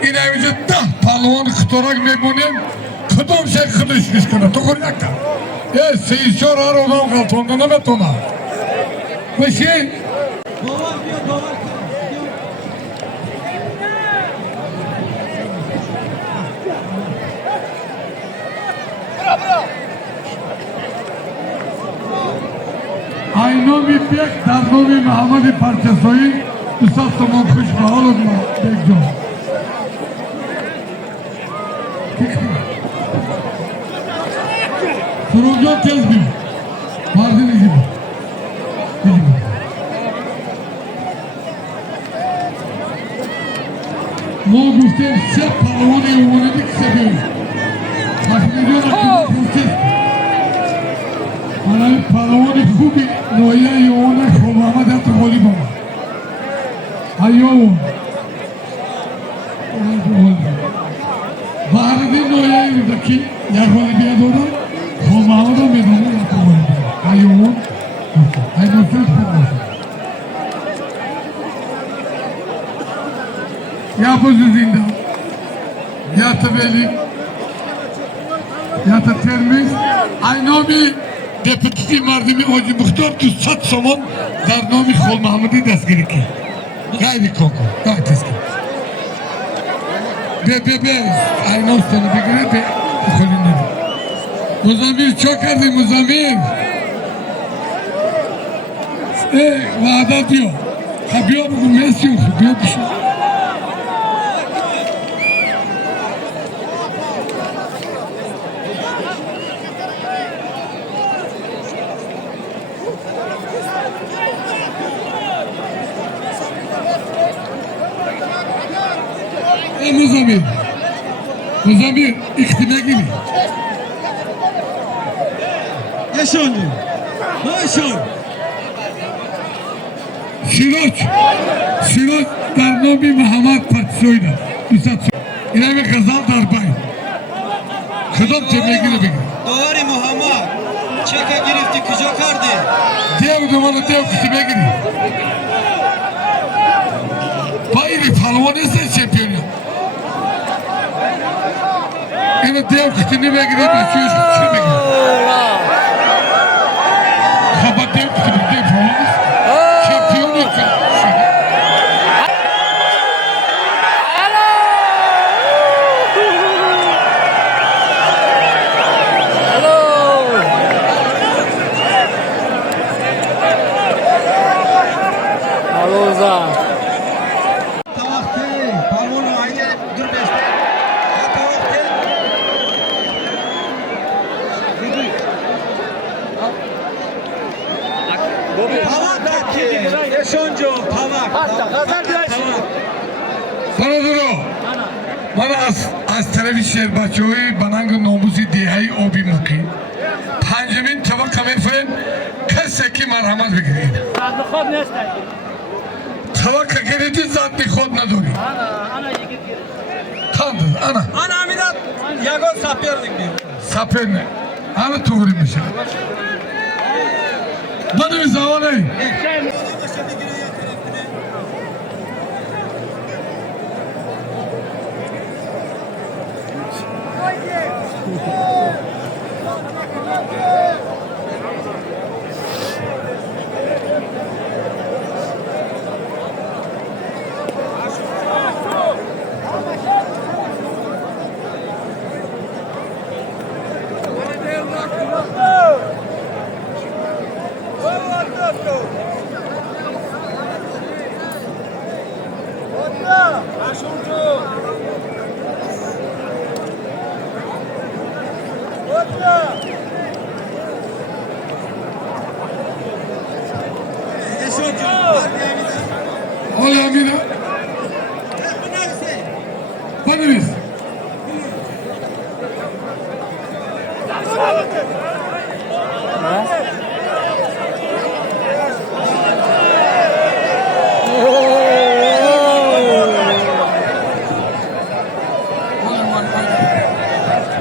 İnemizi dah palvan kıtorak memunim. Kıdom şey kılıç kışkına. Tokur yakta. Seyişor ar olan kaltonda ne metona. Ve şey. Aynomi pek darnomi Muhammedi parçasoyu Üstad tamam kuşma olur mu? Bekliyorum. Sorulacak tez gibi. Mardini gibi. Mo güftem sep palavonu yoğunadık sebebi. Haklı diyor hakkında protest. Bana palavonu kubi noya yoğuna kolama da tıkoli baba. Ayoğun. Bağırdı noya yerdeki yakoli bir doğru. Kolmağına da medeni da tıkoli baba. Ayoğun. Aynen söz bulmasın. Ya bu zindan, ya tabeli, ya da termiz, aynı bir deputisi mardimi hoca muhtar ki sat somon dar nomi Kol Mahmudi destgiri ki. Gayri konko, gayri destgiri. Be, aynı ustaны bir be, okulun Muzamir çok erdi Muzamir. Vada diyor. Habiyor bu messi yok, habiyor bir şey. Muzamir, iktime gibi. Yaşandı. Maşallah. Şiroç, Darnobi Muhammed Partisoy'da. Üstad İlemi kazal darbay. Kızım cebine gibi. Doğru Muhammed. Çeke girifti kıcakardı. Dev dumanı dev kısime gibi. Bayri palvan esen şampiyonu. Evet dev kısime gibi. Başlıyor kısime gibi. Kapat dev kısime dev palvan. Şampiyonu kısime. Tavak taki. Eşoncu tavak. برادرو من از طرف شهربچه‌های بنانگ ناموسی دیهی آبی موکی پنجمین طبقه میفرین کسی که مرحمت بگیرید طبقه گیریدی ذاتی خود نداری تاندız ana Ana amidat. Yagon sapyerdik diyor. سپر نه ana توری میشه بنوی زوانه Ola amina بنویس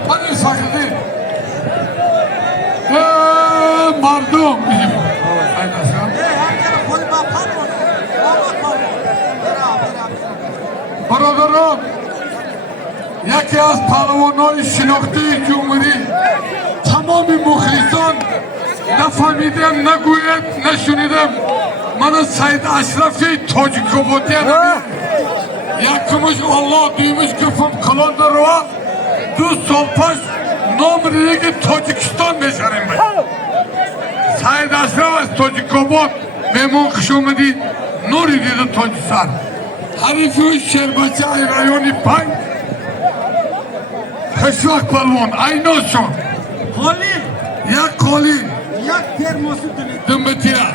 بنویس حقیقی مردم برادران یکی از پهلوانان شناخته جمهوری تمام مخلصان نفهمیدم نگوید نشنیدم من سید اشرفی تاجیکوبادی یکمش الله دویمش گفتم کلان در رو 2 سال پس نام ریگ تاجیکستان میشاریم سید اشرف از تاجیکوباد میمون خوش اومدی نوری دیده تاجیکستان حریفی شهربچه ای رایونی 5 خشوک پلوان ایناشون Kolin. یک قالین Yak termosu dönüyor. دنبتیره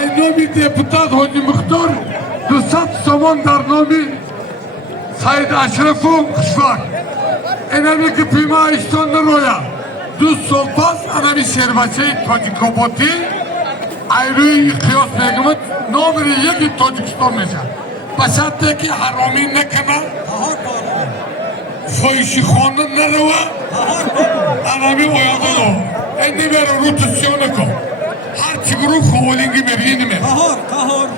اینامی دیپوتات حاجی مختار 200 سامان در نامی سید اشرف و خشوک اینامی که پیما اشتان نرویا 2 سال پس اینامی شهربچه تاجیکوبادی ایروی قیاس میگمد نامری یکی تاجیکستان میشه بساته که حرامی نکنه فایشی خانه نروه اینامی اویاده رو اینی بره روتسیونه کن هرچی گروه خوالینگی برینی میره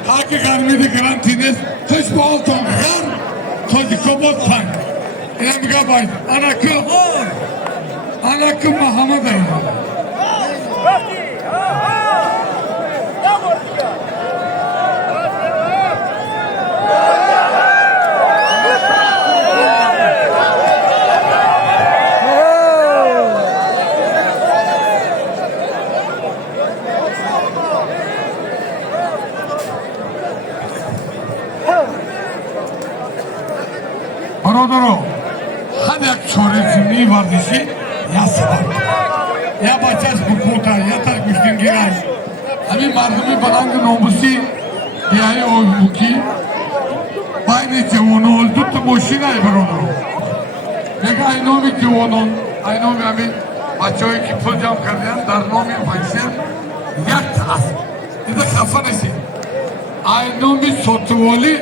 هاکی گرمی دی گرانتی نیست خوش با آلتان غر تاجیکوباد 5 اینه میگه باید انا که محمد اینا برادرو هر یک چاره زمینی ورزشی یا سبب یا بچهش بکوتا یا تر گشتین گیرش همین مردمی بلند ناموسی دیایی اوکی باین جوانان دو تا ماشین های برادرو میگه اینامی جوانان اینامی همین بچه هایی که پول جمع کردن در نامی فیصل یک طرف دیده خفه نشید اینامی ساتوالی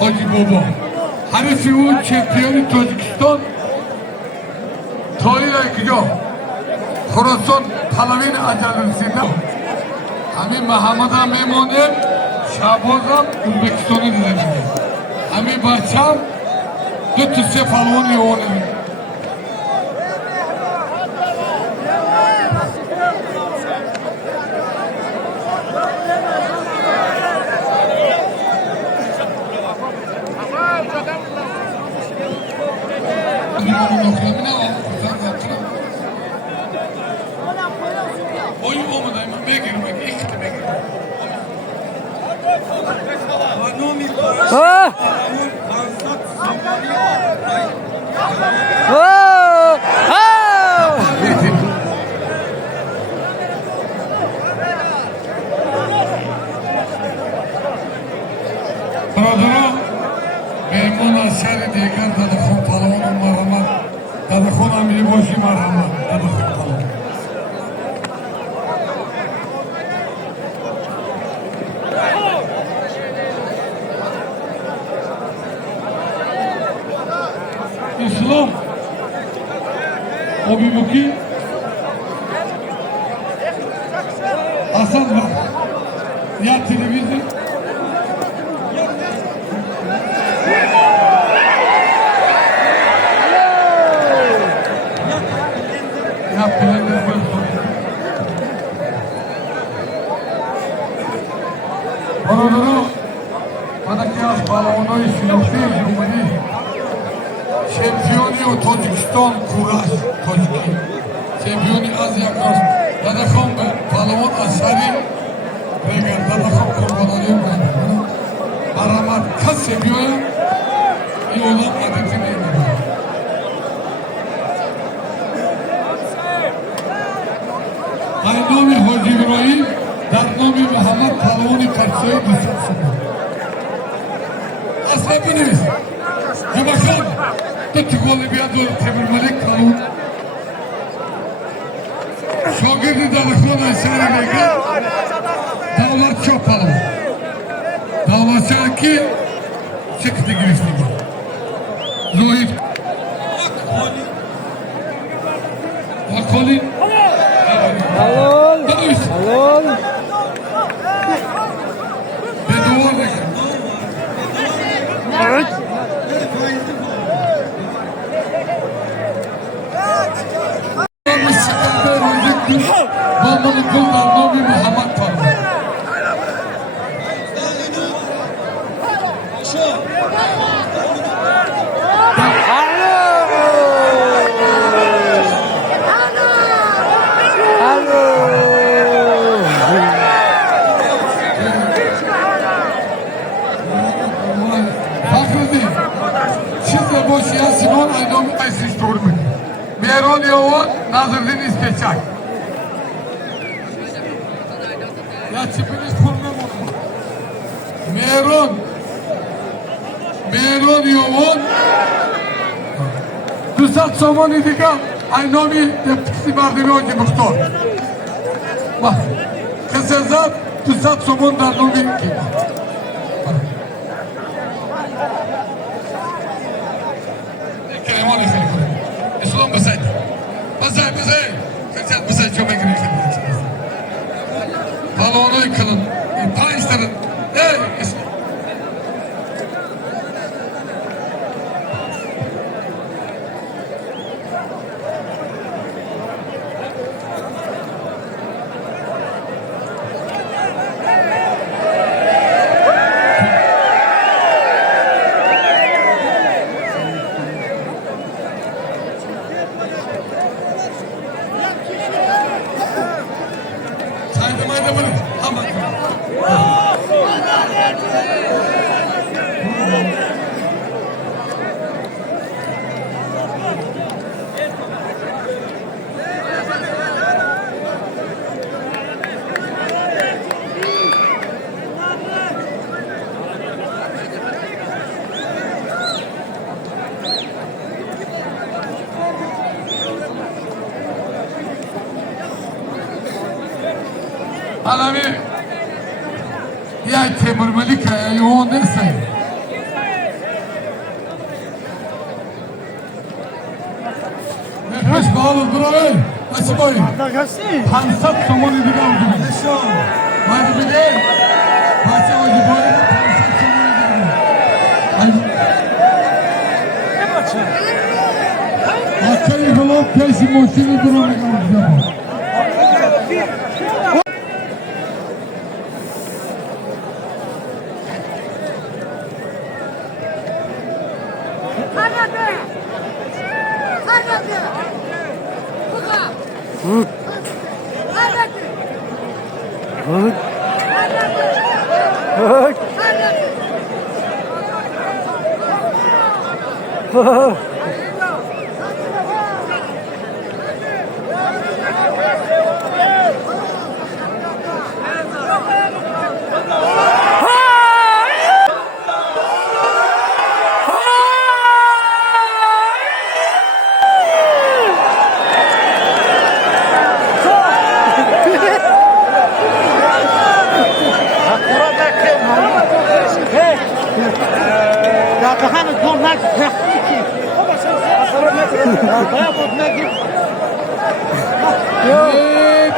حاجی بابا حریفی او چمپیون تاجیکستان تاریخ کجا خراسان پلوین عجل رسیده همین محمد هم میمانه شعباز هم ازبکستانی دیده میده همین بچه هم 2 تا 3 پلوان یوانه Amiri boşu merhamet. Hadi bakalım. İslam o bir muki Hasan var. Ya televizyon ya televizyon Oraları Madakiyaz balonu işliyordu Cumhuriyet Şampiyonu Tacikistan Kuraş Taciki Şampiyonu Asya Kuraş Dadakam balon asari Regal Dadakam kurbanları Aramat kas seviyor iyi olan adetini Aynomi Hoca İbrahim Darnomi Muhammed Paloni Karşı'yı düşünsün Asla biliriz Ya bakalım Tuttuk Olimpiyatı Temir Malik Kalun Şogirdi Dadakon Aysari Regal Dağlar çok pahalı Dağlar şarkı çıktı girişti Zohid Akolin Halol. Halol. Bedoğar da Evet. Bombalı kullar Nabi Muhammed kaldı. Fakhruddin, siz de boş ya Simon Aydoğan Aysiz Turmi. Mehron Yoğun, Nazırddin İskeçak. Ya çipiniz kurmam onu. Mehron Yoğun. Dusat Somon İdika, Aynomi Deptisi Mardini Hoca Muhtar. Bak, kısazat Dusat Somon Darnomi ki. Kelemani Khalifa. İslam basaydı. Basay. Kısazat basay çok ekran khidmet. Balonu yıkılın. Tanıştırın. İslam. Alami ya Temur Malik ya yoğun dersen. Hoş bağlı durayı. Nasıl boy? Pansat somon idik aldı. Hadi bir de. Başa hoca boy. Pansat somon idik. Akayı falan peşin moşini durayı aldı.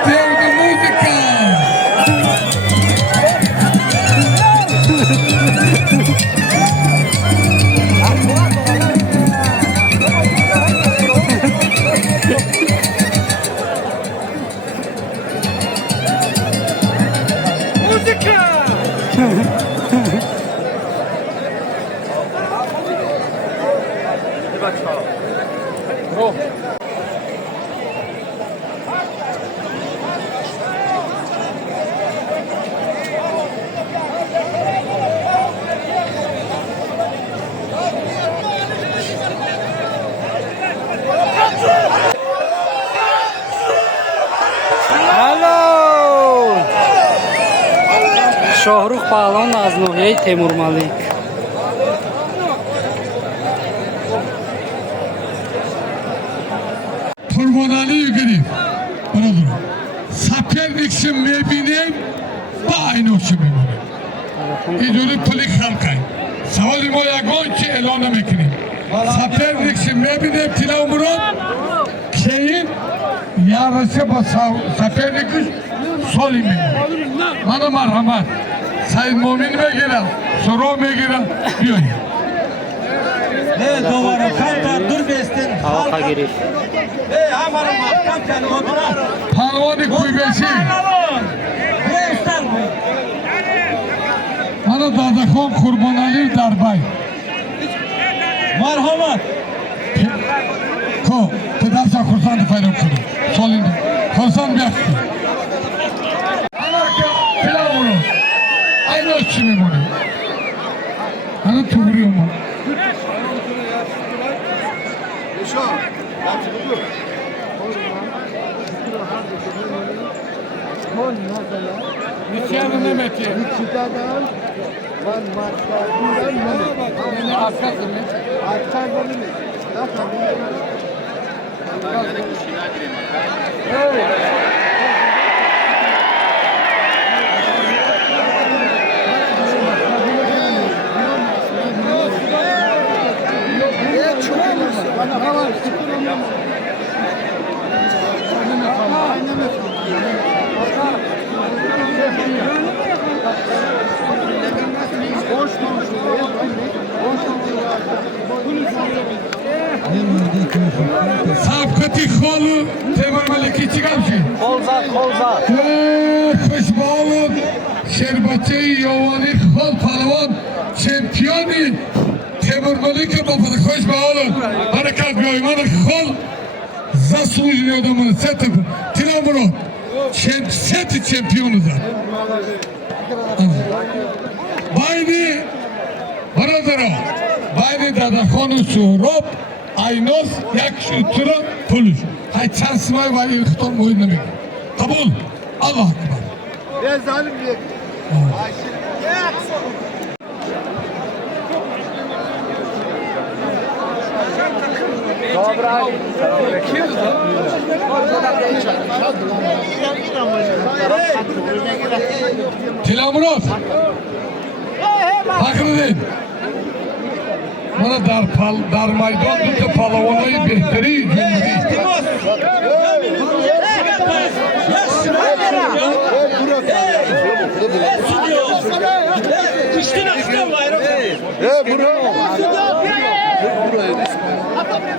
Devri muzika. شاهرخ پهلوان از ناحیه تیمورملیک. Kurbanali gidip. Bana dur. Saperlikşi mebinem ba aynı olsun mebinem. İdoli polik halkay. Savalim o yagon ki elona mekinim. Saperlikşi mebinem tilavmuron şeyin yarısı basav saperliküş solim mebinem. Bana merhamet. Sayın Mumin'ime giren, soruğuma giren diyor. Ne dolara kanta dur bestin. Halka giriş. Amarım kanta odura. Palvani kuybeşi. Ne ustal bu? Bana dadakon kurbanali darbay. Merhamet. Ko, pedasa kursan fayda kuru. Solinde. Kursan bir aklı. Anaka pilav bunu. Aynı ölçümü bunu. Ana tuğruyor mu? Müthiyanın ne metiye? Müthiyadan var markadan Yani arkası mı? arkadan Safkati kolu Temur Meleki çıkamşı. Kolza, kolza. Hoş bağlı. Şerbaçeyi Yovani kol palavan şampiyoni Temur Meleki babada hoş bağlı. Harekat bir oymanı kol zaslujni odamını setip Tilamuro seti şampiyonu da. Bayni Baradaro Bayni dada konusu Rob Aynos yak şutura puluş. Hay çansımay var ilkton oynamak. Kabul. Allah akbar. Ne zalim diye. Tilamurot. Hakkını değil. Bana dar maydan tutu palavanayı behteri cümleyi.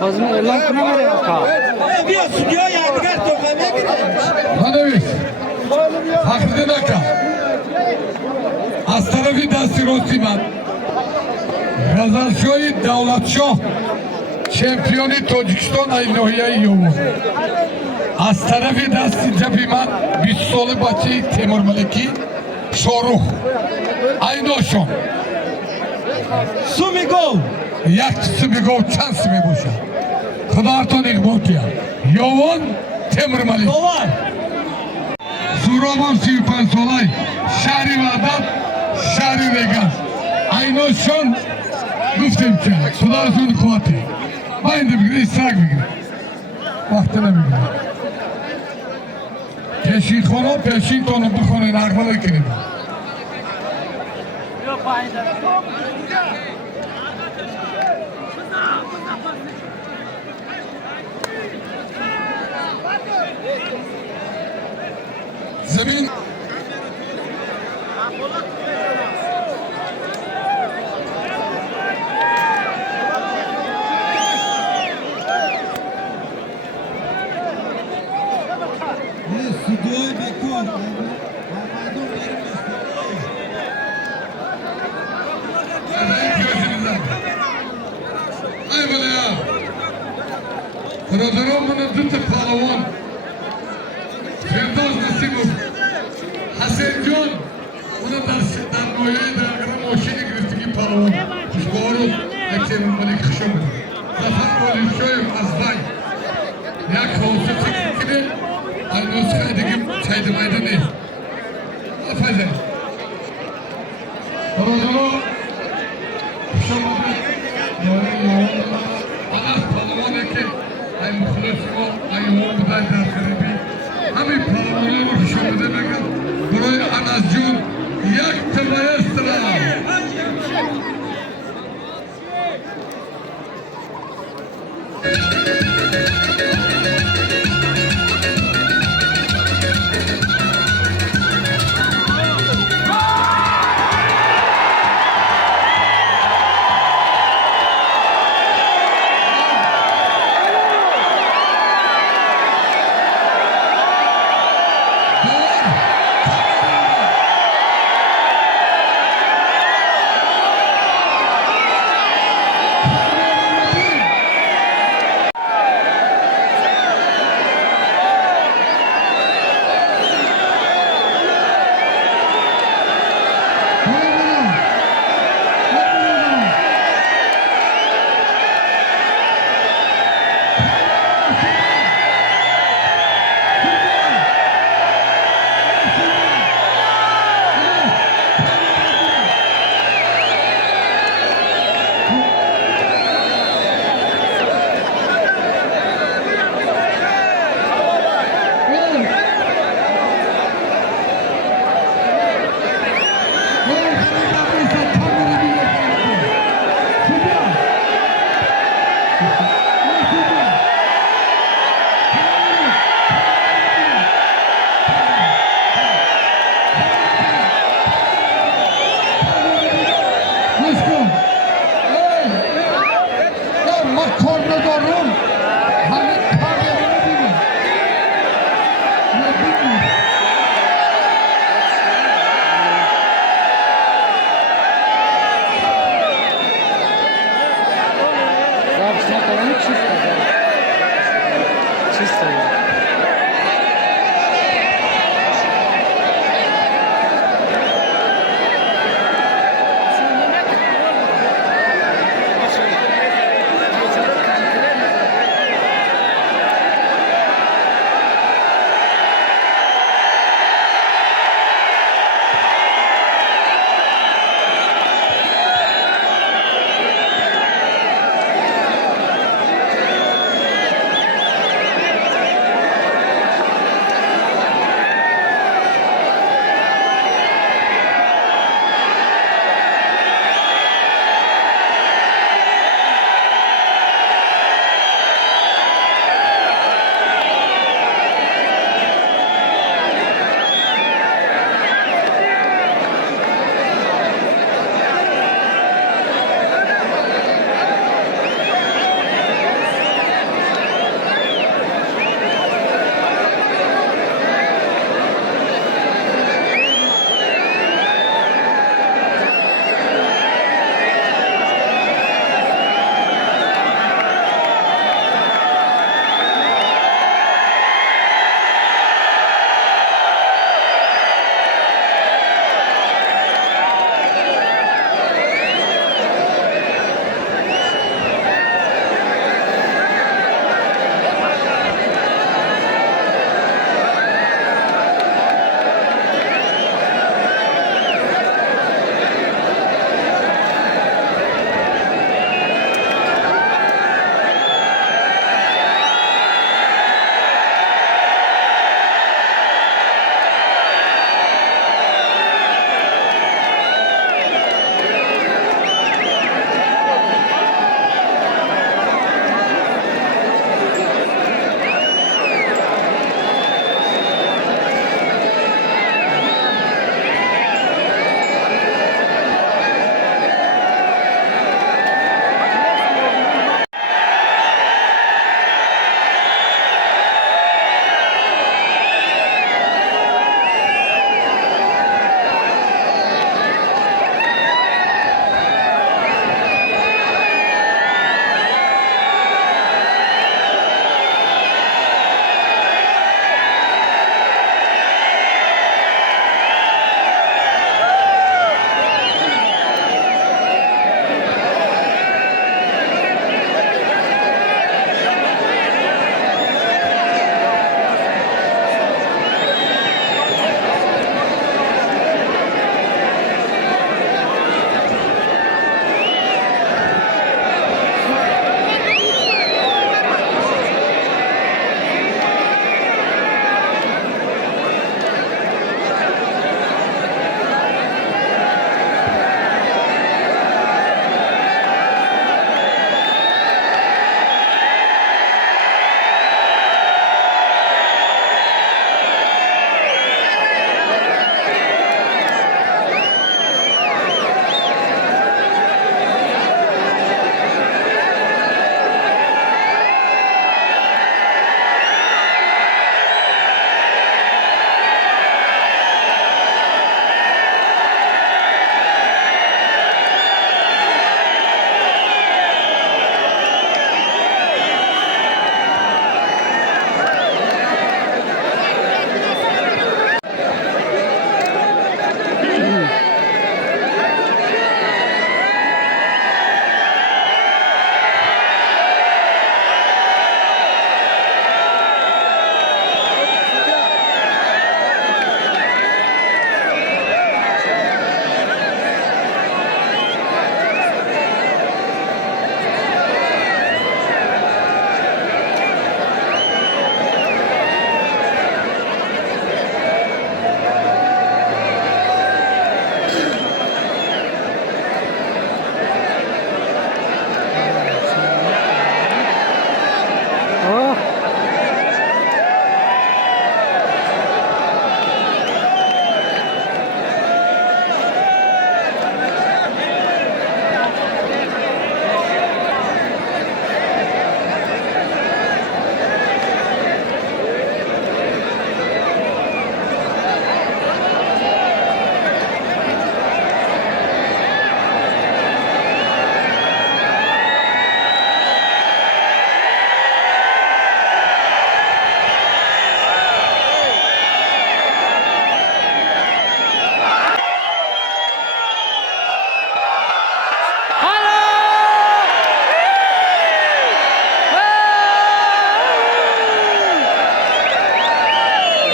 Bazı elan kuna mı ka? Haneviz. Hakkını naka. Astaravi dasti Rosiman. Gazanşoyi Davlatşoh. Şampiyoni Tojikistan Aynohiyayı yoğun. Astaravi dasti Cabiman. Bissoli Baçı Temur Meleki. Şoruh. Aynoşon. Sumigol. Jak Sumigol çans mi boşa. Kıdartonik Botya. Yoğun Temur Meleki. Dolar. Suromon Siyupan Solay. Şari Vadat. Şari Vegan. Aynoşon. Guftem ki. Sudarsın kuvveti. Bayındı bir gire. İsrak bir gire. Vaktine bir gire. Peşin konu, peşin tonu bu konuyla akmalı girin. زمین استودیوی بکار مردم بریم ای بله برادران من دوت پهلوان فردوس نسیموف حسین جان من در نویه در ماشین گرفتگی پهلوان خوشبارو اکتیم ملیک خشم زفر والی شویم از بای یک خواست کنه نسخه دیگه چایده مایده نیست افایده برادران خوش آمده آناس پهلوانه که ای مخلص ما ای ما بودن در غریبی همین پهلوانه رو خوش آمده بگم برای آناس جون یک تبایسترا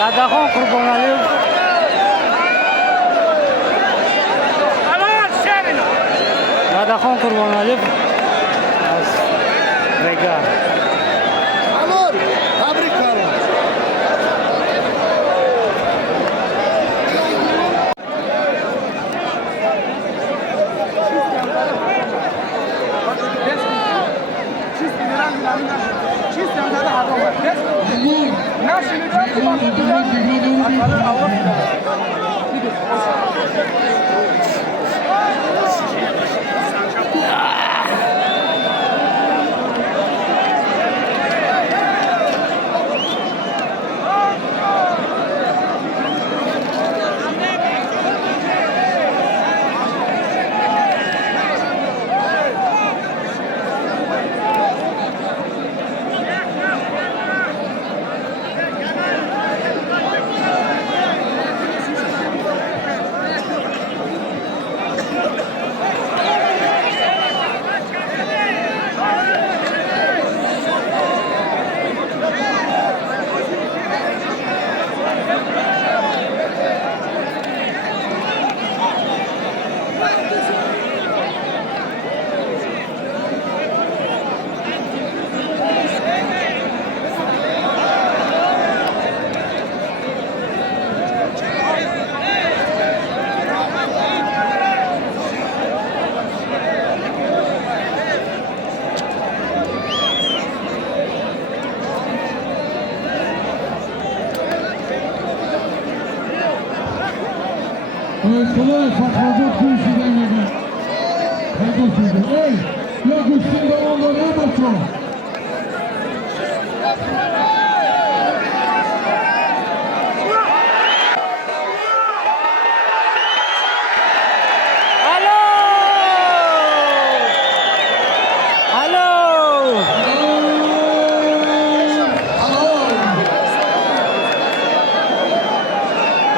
Dadaxon Qurbonaliyev Dadaxon Qurbonaliyev az Rega. Kolay sakladı kuşiden yedi. Ey, ya kuşun da onları yapasın.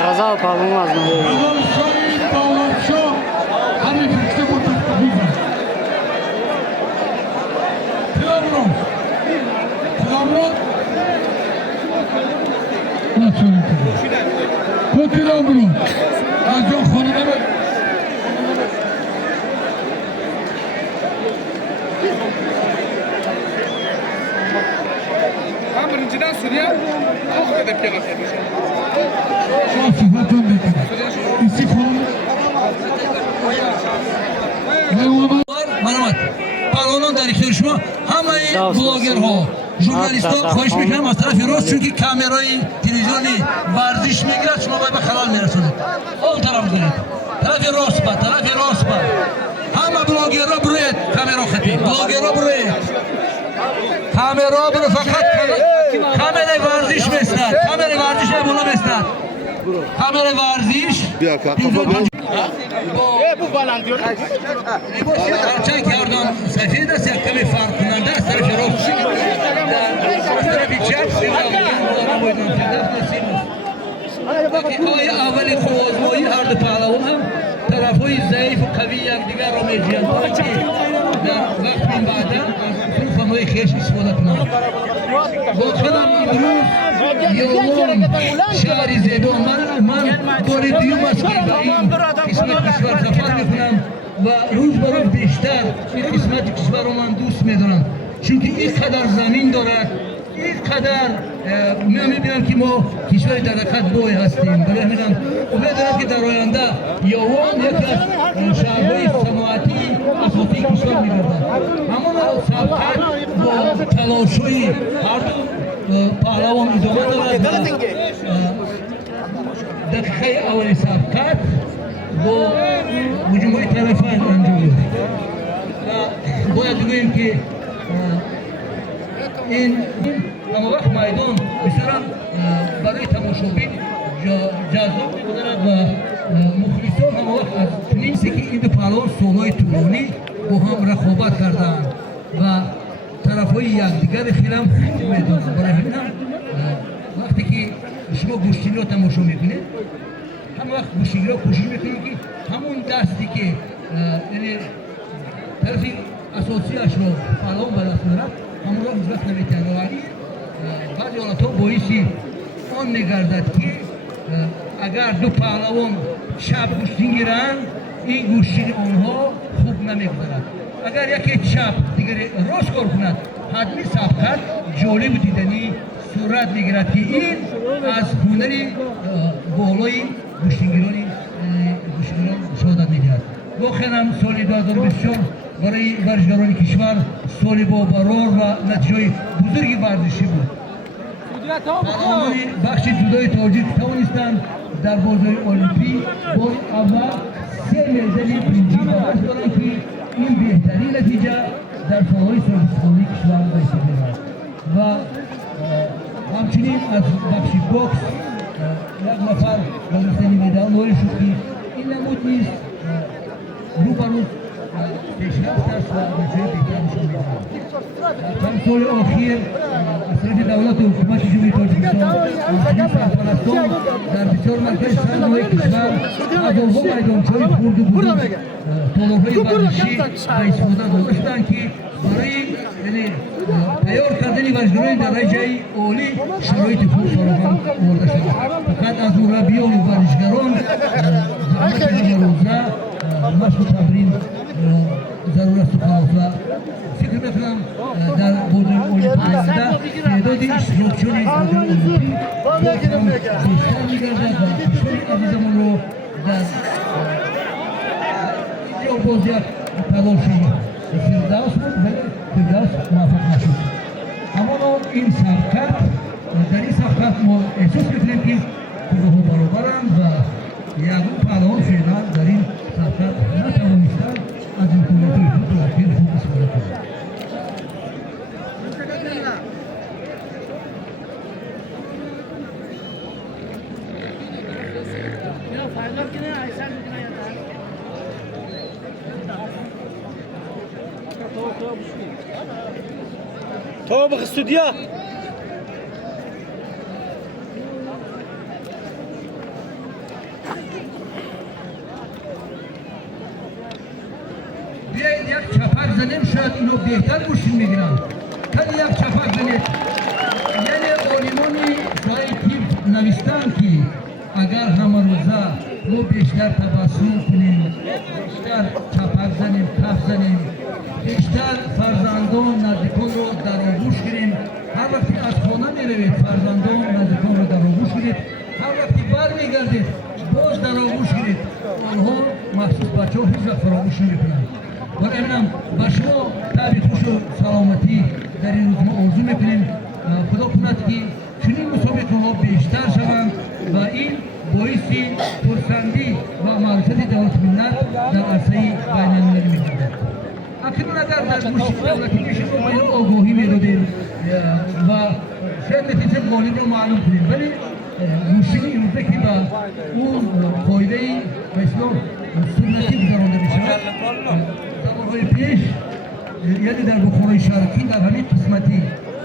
Gazal kalınmaz mı? Ben birinciden Suriye çok edip geleceğim. مرحمت پالانان در اختیار شما همه بلاگر ها ژورنالیست ها خواهش میکنم از طرف راست چون که کامرای تلویزیونی ورزش میگیرد شما باید به خلال میرسونید اون طرف دارید طرف راست با طرف راست با همه بلاگر ها بروید کامرا خطی بلاگر ها بروید کامرا برو فقط کامرای ورزش میستد کامرای ورزش بالا میستد کامرای ورزش Bu balandıyor. چند که اردان سفید است یک کمی فرق کننده است طرف راست طرف چپ دقیقه‌های اولی خوازمایی هر دو پهلوان هم طرف‌های ضعیف و قوی یکدیگر را می‌جویند تا اینکه در وقت این بعدا از فن‌های خویش استفاده کنند واقعا امروز یوم شهر زیبا من بار دیوم است که به این قسمت کشور سفر میکنم و روز به روز بیشتر این قسمت کشور رو من دوست میدارم چون که اینقدر زمین دارد اینقدر من میبینم که ما کشور در حقیقت بوی هستیم برای همین امید دارم که در آینده یوم یکی از شهرهای صنعتی اساسی کشور میگردد همون سبقت با تلاش‌های هر دو پهلوان ادامه دارد دقیقه اولی سبقت با هجوم‌های طرفین انجام می‌دهد و باید بگوییم که این همه وقت میدان بسیار برای تماشابین جذاب می‌گذارد و مخلصان همه وقت از چنین که این دو پهلوان سال‌های طولانی با هم رقابت کردند و طرف‌های یکدیگر خیلی هم می‌دانند برای همین وقتی که شما گوشتینی را تماشا می‌کنید همه وقت گوشتینی را کوشش می‌کنید که همون دستی که یعنی طرف اساسیش را پهلوان به دست می‌آورد همون را هیچ وقت نمی‌تواند ولی بعضی حالت‌ها باعث آن میگردد که اگر دو پهلوان چپ گوشتی گیرند این گوشتی آنها خوب نمیگذرد. اگر یکی چپ دیگری راست کار کند حتمی سبقت جالب دیدنی صورت میگیرد که این از هنری بالای گوشتیگیران شهادت میگیرد. واقعا سال 2024 برای ورزشکاران کشور سال با قرار و نتیجه بزرگی ورزشی بود. پهلوانان بخش جدای تاجیک توانستند در بازار المپیک با اول 3 مدال برنزی دریافت کنند که این بهترین نتیجه در سالهای سربازسازی کشور داشته می‌باشد. و همچنین از بخش بوکس یک نفر دریافتن مدال نوری شد که این نمود نیست روبروز پیشرفت است و نتیجه بهتر نشان می‌دهد. چند سال اخیر از طرف دولت و حکومت جمهوری تاجیکستان همچنین سرپرستان در بسیار مرکز شهرهای کشور هزارها میدانچه‌های خرد و بزرگ تالارهای ورزشی به استفاده داشتند که برای تیار کردن ورزشکاران درجه عالی شرایط خوب فراهم آورده شده. فقط از مربیان و ورزشکاران زحمت روزه مشق و تمرین ضرور است و فکر میکنم در بازار المپیک تعداد اشتراکچیان بازار المپیک بیشتر میگردد و کشور عزیزمان رو در اینجا باز یک تلاشی فردوس بود ولی فردوس موفق نشد. اما این سبقت در این سبقت ما احساس میکنیم که قوه‌ها برابرند و یکون پهلوان فعلا در این سبقت نتوانستند از امکانات خود را خیلی خوب استفاده کنند. تو بخ استودیا بیایید یک چپک زنیم شاید اینو بهتر گوشین میگیرن. کلی یک چپک زنید. یعنی عالمانی جای تیپ نوشتن که اگر همه روزه ما بیشتر تبسم کنیم، بیشتر چپک زنیم، کف زنیم، بیشتر فرزندان نزدیکان رو در آغوش گیریم. هر وقتی از خانه میروید فرزندان نزدیکان رو در آغوش گیرید. هر وقتی برمیگردید باز در آغوش گیرید. آنها مخصوص بچه ها هیچ وقت فراموش نمیکنند. ولی امنم به شما طبع خوش و سلامتی در این روز ما آرزو میکنیم. خدا کند که چنین مسابقه ها بیشتر شوند و این باعث خرسندی و معرفت دولت ملت در عرصه بین‌المللی میگردد. اکنون اگر در موسیقی دولتی میشه ما باید آگاهی میدادیم و شاید نتیجه غالب را معلوم کنیم، ولی موسیقی امروزه که به اون قاعده به اصطلاح سنتی گذرانده میشود زمانهای پیش یعنی در بخارای شرقی در همین قسمتی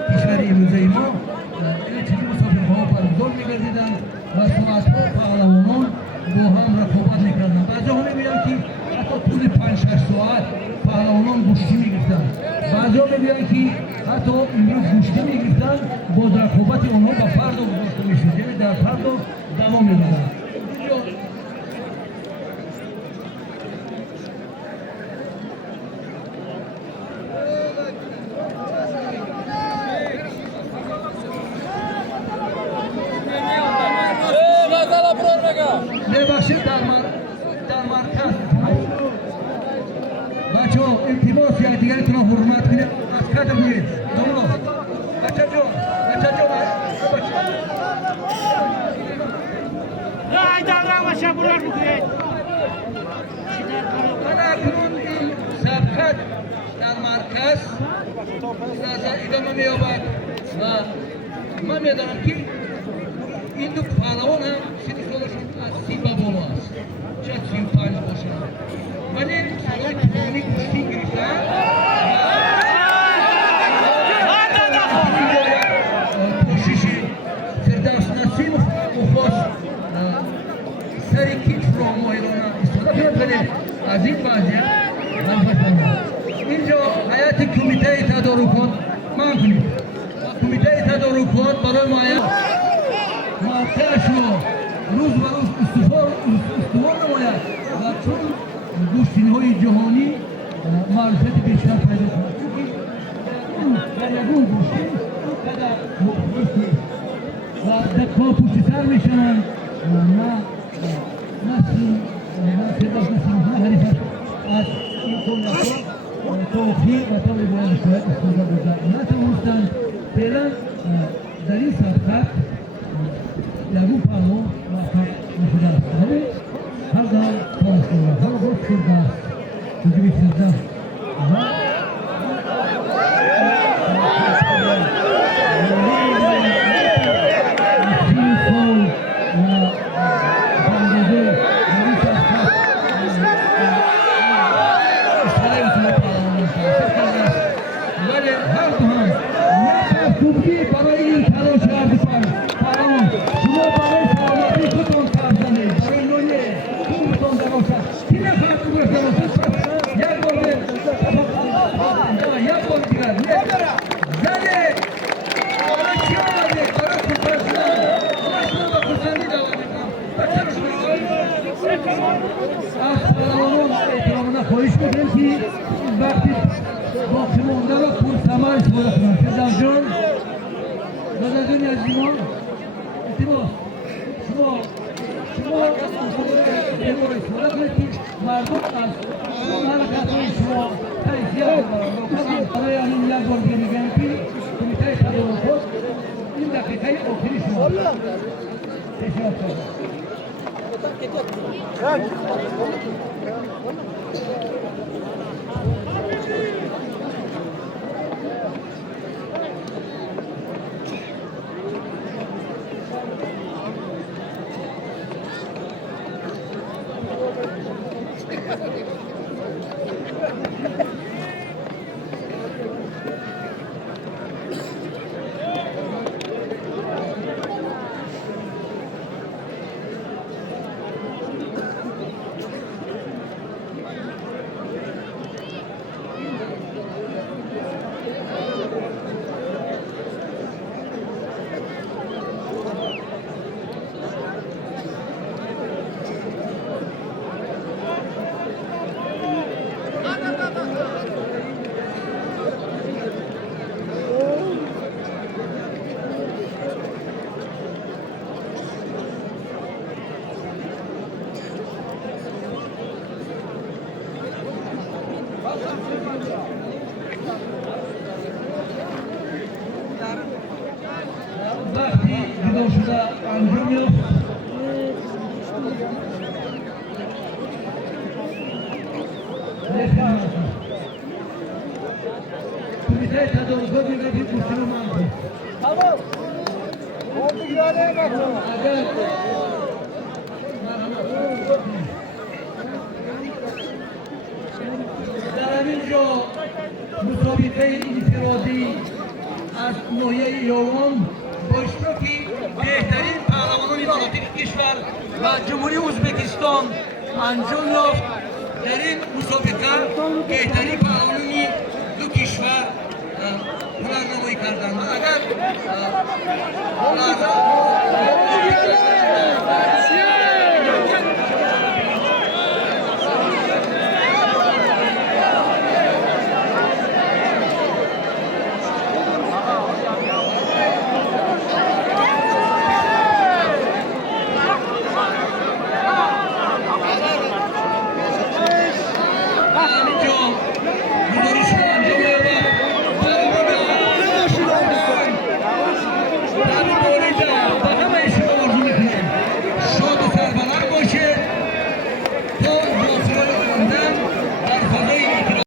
کشور امروزه ما چنین مسابقه‌ها برگزار می‌گردیدند و ساعت‌ها پهلوانان با هم رقابت می‌کردند. بعضی‌ها می‌گویند که حتی طول 5-6 ساعت پهلوانان گوشتی می‌گرفتند. بعضی‌ها می‌گویند که حتی امروز گوشتی می‌گرفتند باز رقابت آنها با فرد گذاشته می‌شد، یعنی در فرد دوام می‌دادند. ببخشید در مرکز بچه ها التماس یا دیگرتون رو حرمت کنید از کتر میرید دامنو بچه جا لا در روشه برار بکنید. من اکنون این سبقت در مرکز ادامه می‌یابد و من می‌دانم که این دو پهلوان هم سن سالشون از 30 به بالا است، شاید 35 باشند، ولی سالهای طولانی کشتی گرفتن پوشش فردوس نسیم مخواست سر کیف را ماهرانه استفاده کند، ولی از این وضعیت غلبت نمود. اینجا هیئت کمیته تدارکات من کنید. کمیته تدارکات برای معاینه موقعش رو روز به روز استوار نماید و چون گوشتین‌های جهانی معرفت بیشتر پیدا کند چون در یگون گوشتین قدر مختلف نیست و دک‌ها پشت سر میشنند نه حریفت از این کمک‌ها توفیق و طور باید شاید استفاده بودن نتونستند فعلا در این سرخط یگون پرلمان موفق نشده است ولی هر دام پاسدار هر گفت شده است چجوری شده است برای این تلاش کردن فرمان شما برای سلامتی خودتون کردنه برای نوعی خودتون دراشت کی نفر تو دراشت یک بار یک بار دیگر زده برای چی آمده برای خودپرسنان برای شما با خودپرسنی دوام میکنم از فرمانون احترامانه خواهش میکنم که وقتی باقی مونده را پرسمه استفاده کنم پدر جان مدرجانی از ایمان اتباس شما استفاده کنید که مردم از اون حرکت های شما تجزیه برای همین یک بار دیگه میگن که کمیته تدارکات این دقیقه آخری شما تشریف کنید وقتی جدا شده انجام یافت کمیته تدارکات میگه که گوشتین رو منفی اگر در همین جا مسابقه انفرادی از ناحیه یوان با اشتراک بهترین پهلوانان مناطق کشور و جمهوری ازبکستان انجام یافت. در این مسابقه بهترین پهلوانان دو کشور هنرنمایی کردند. اگر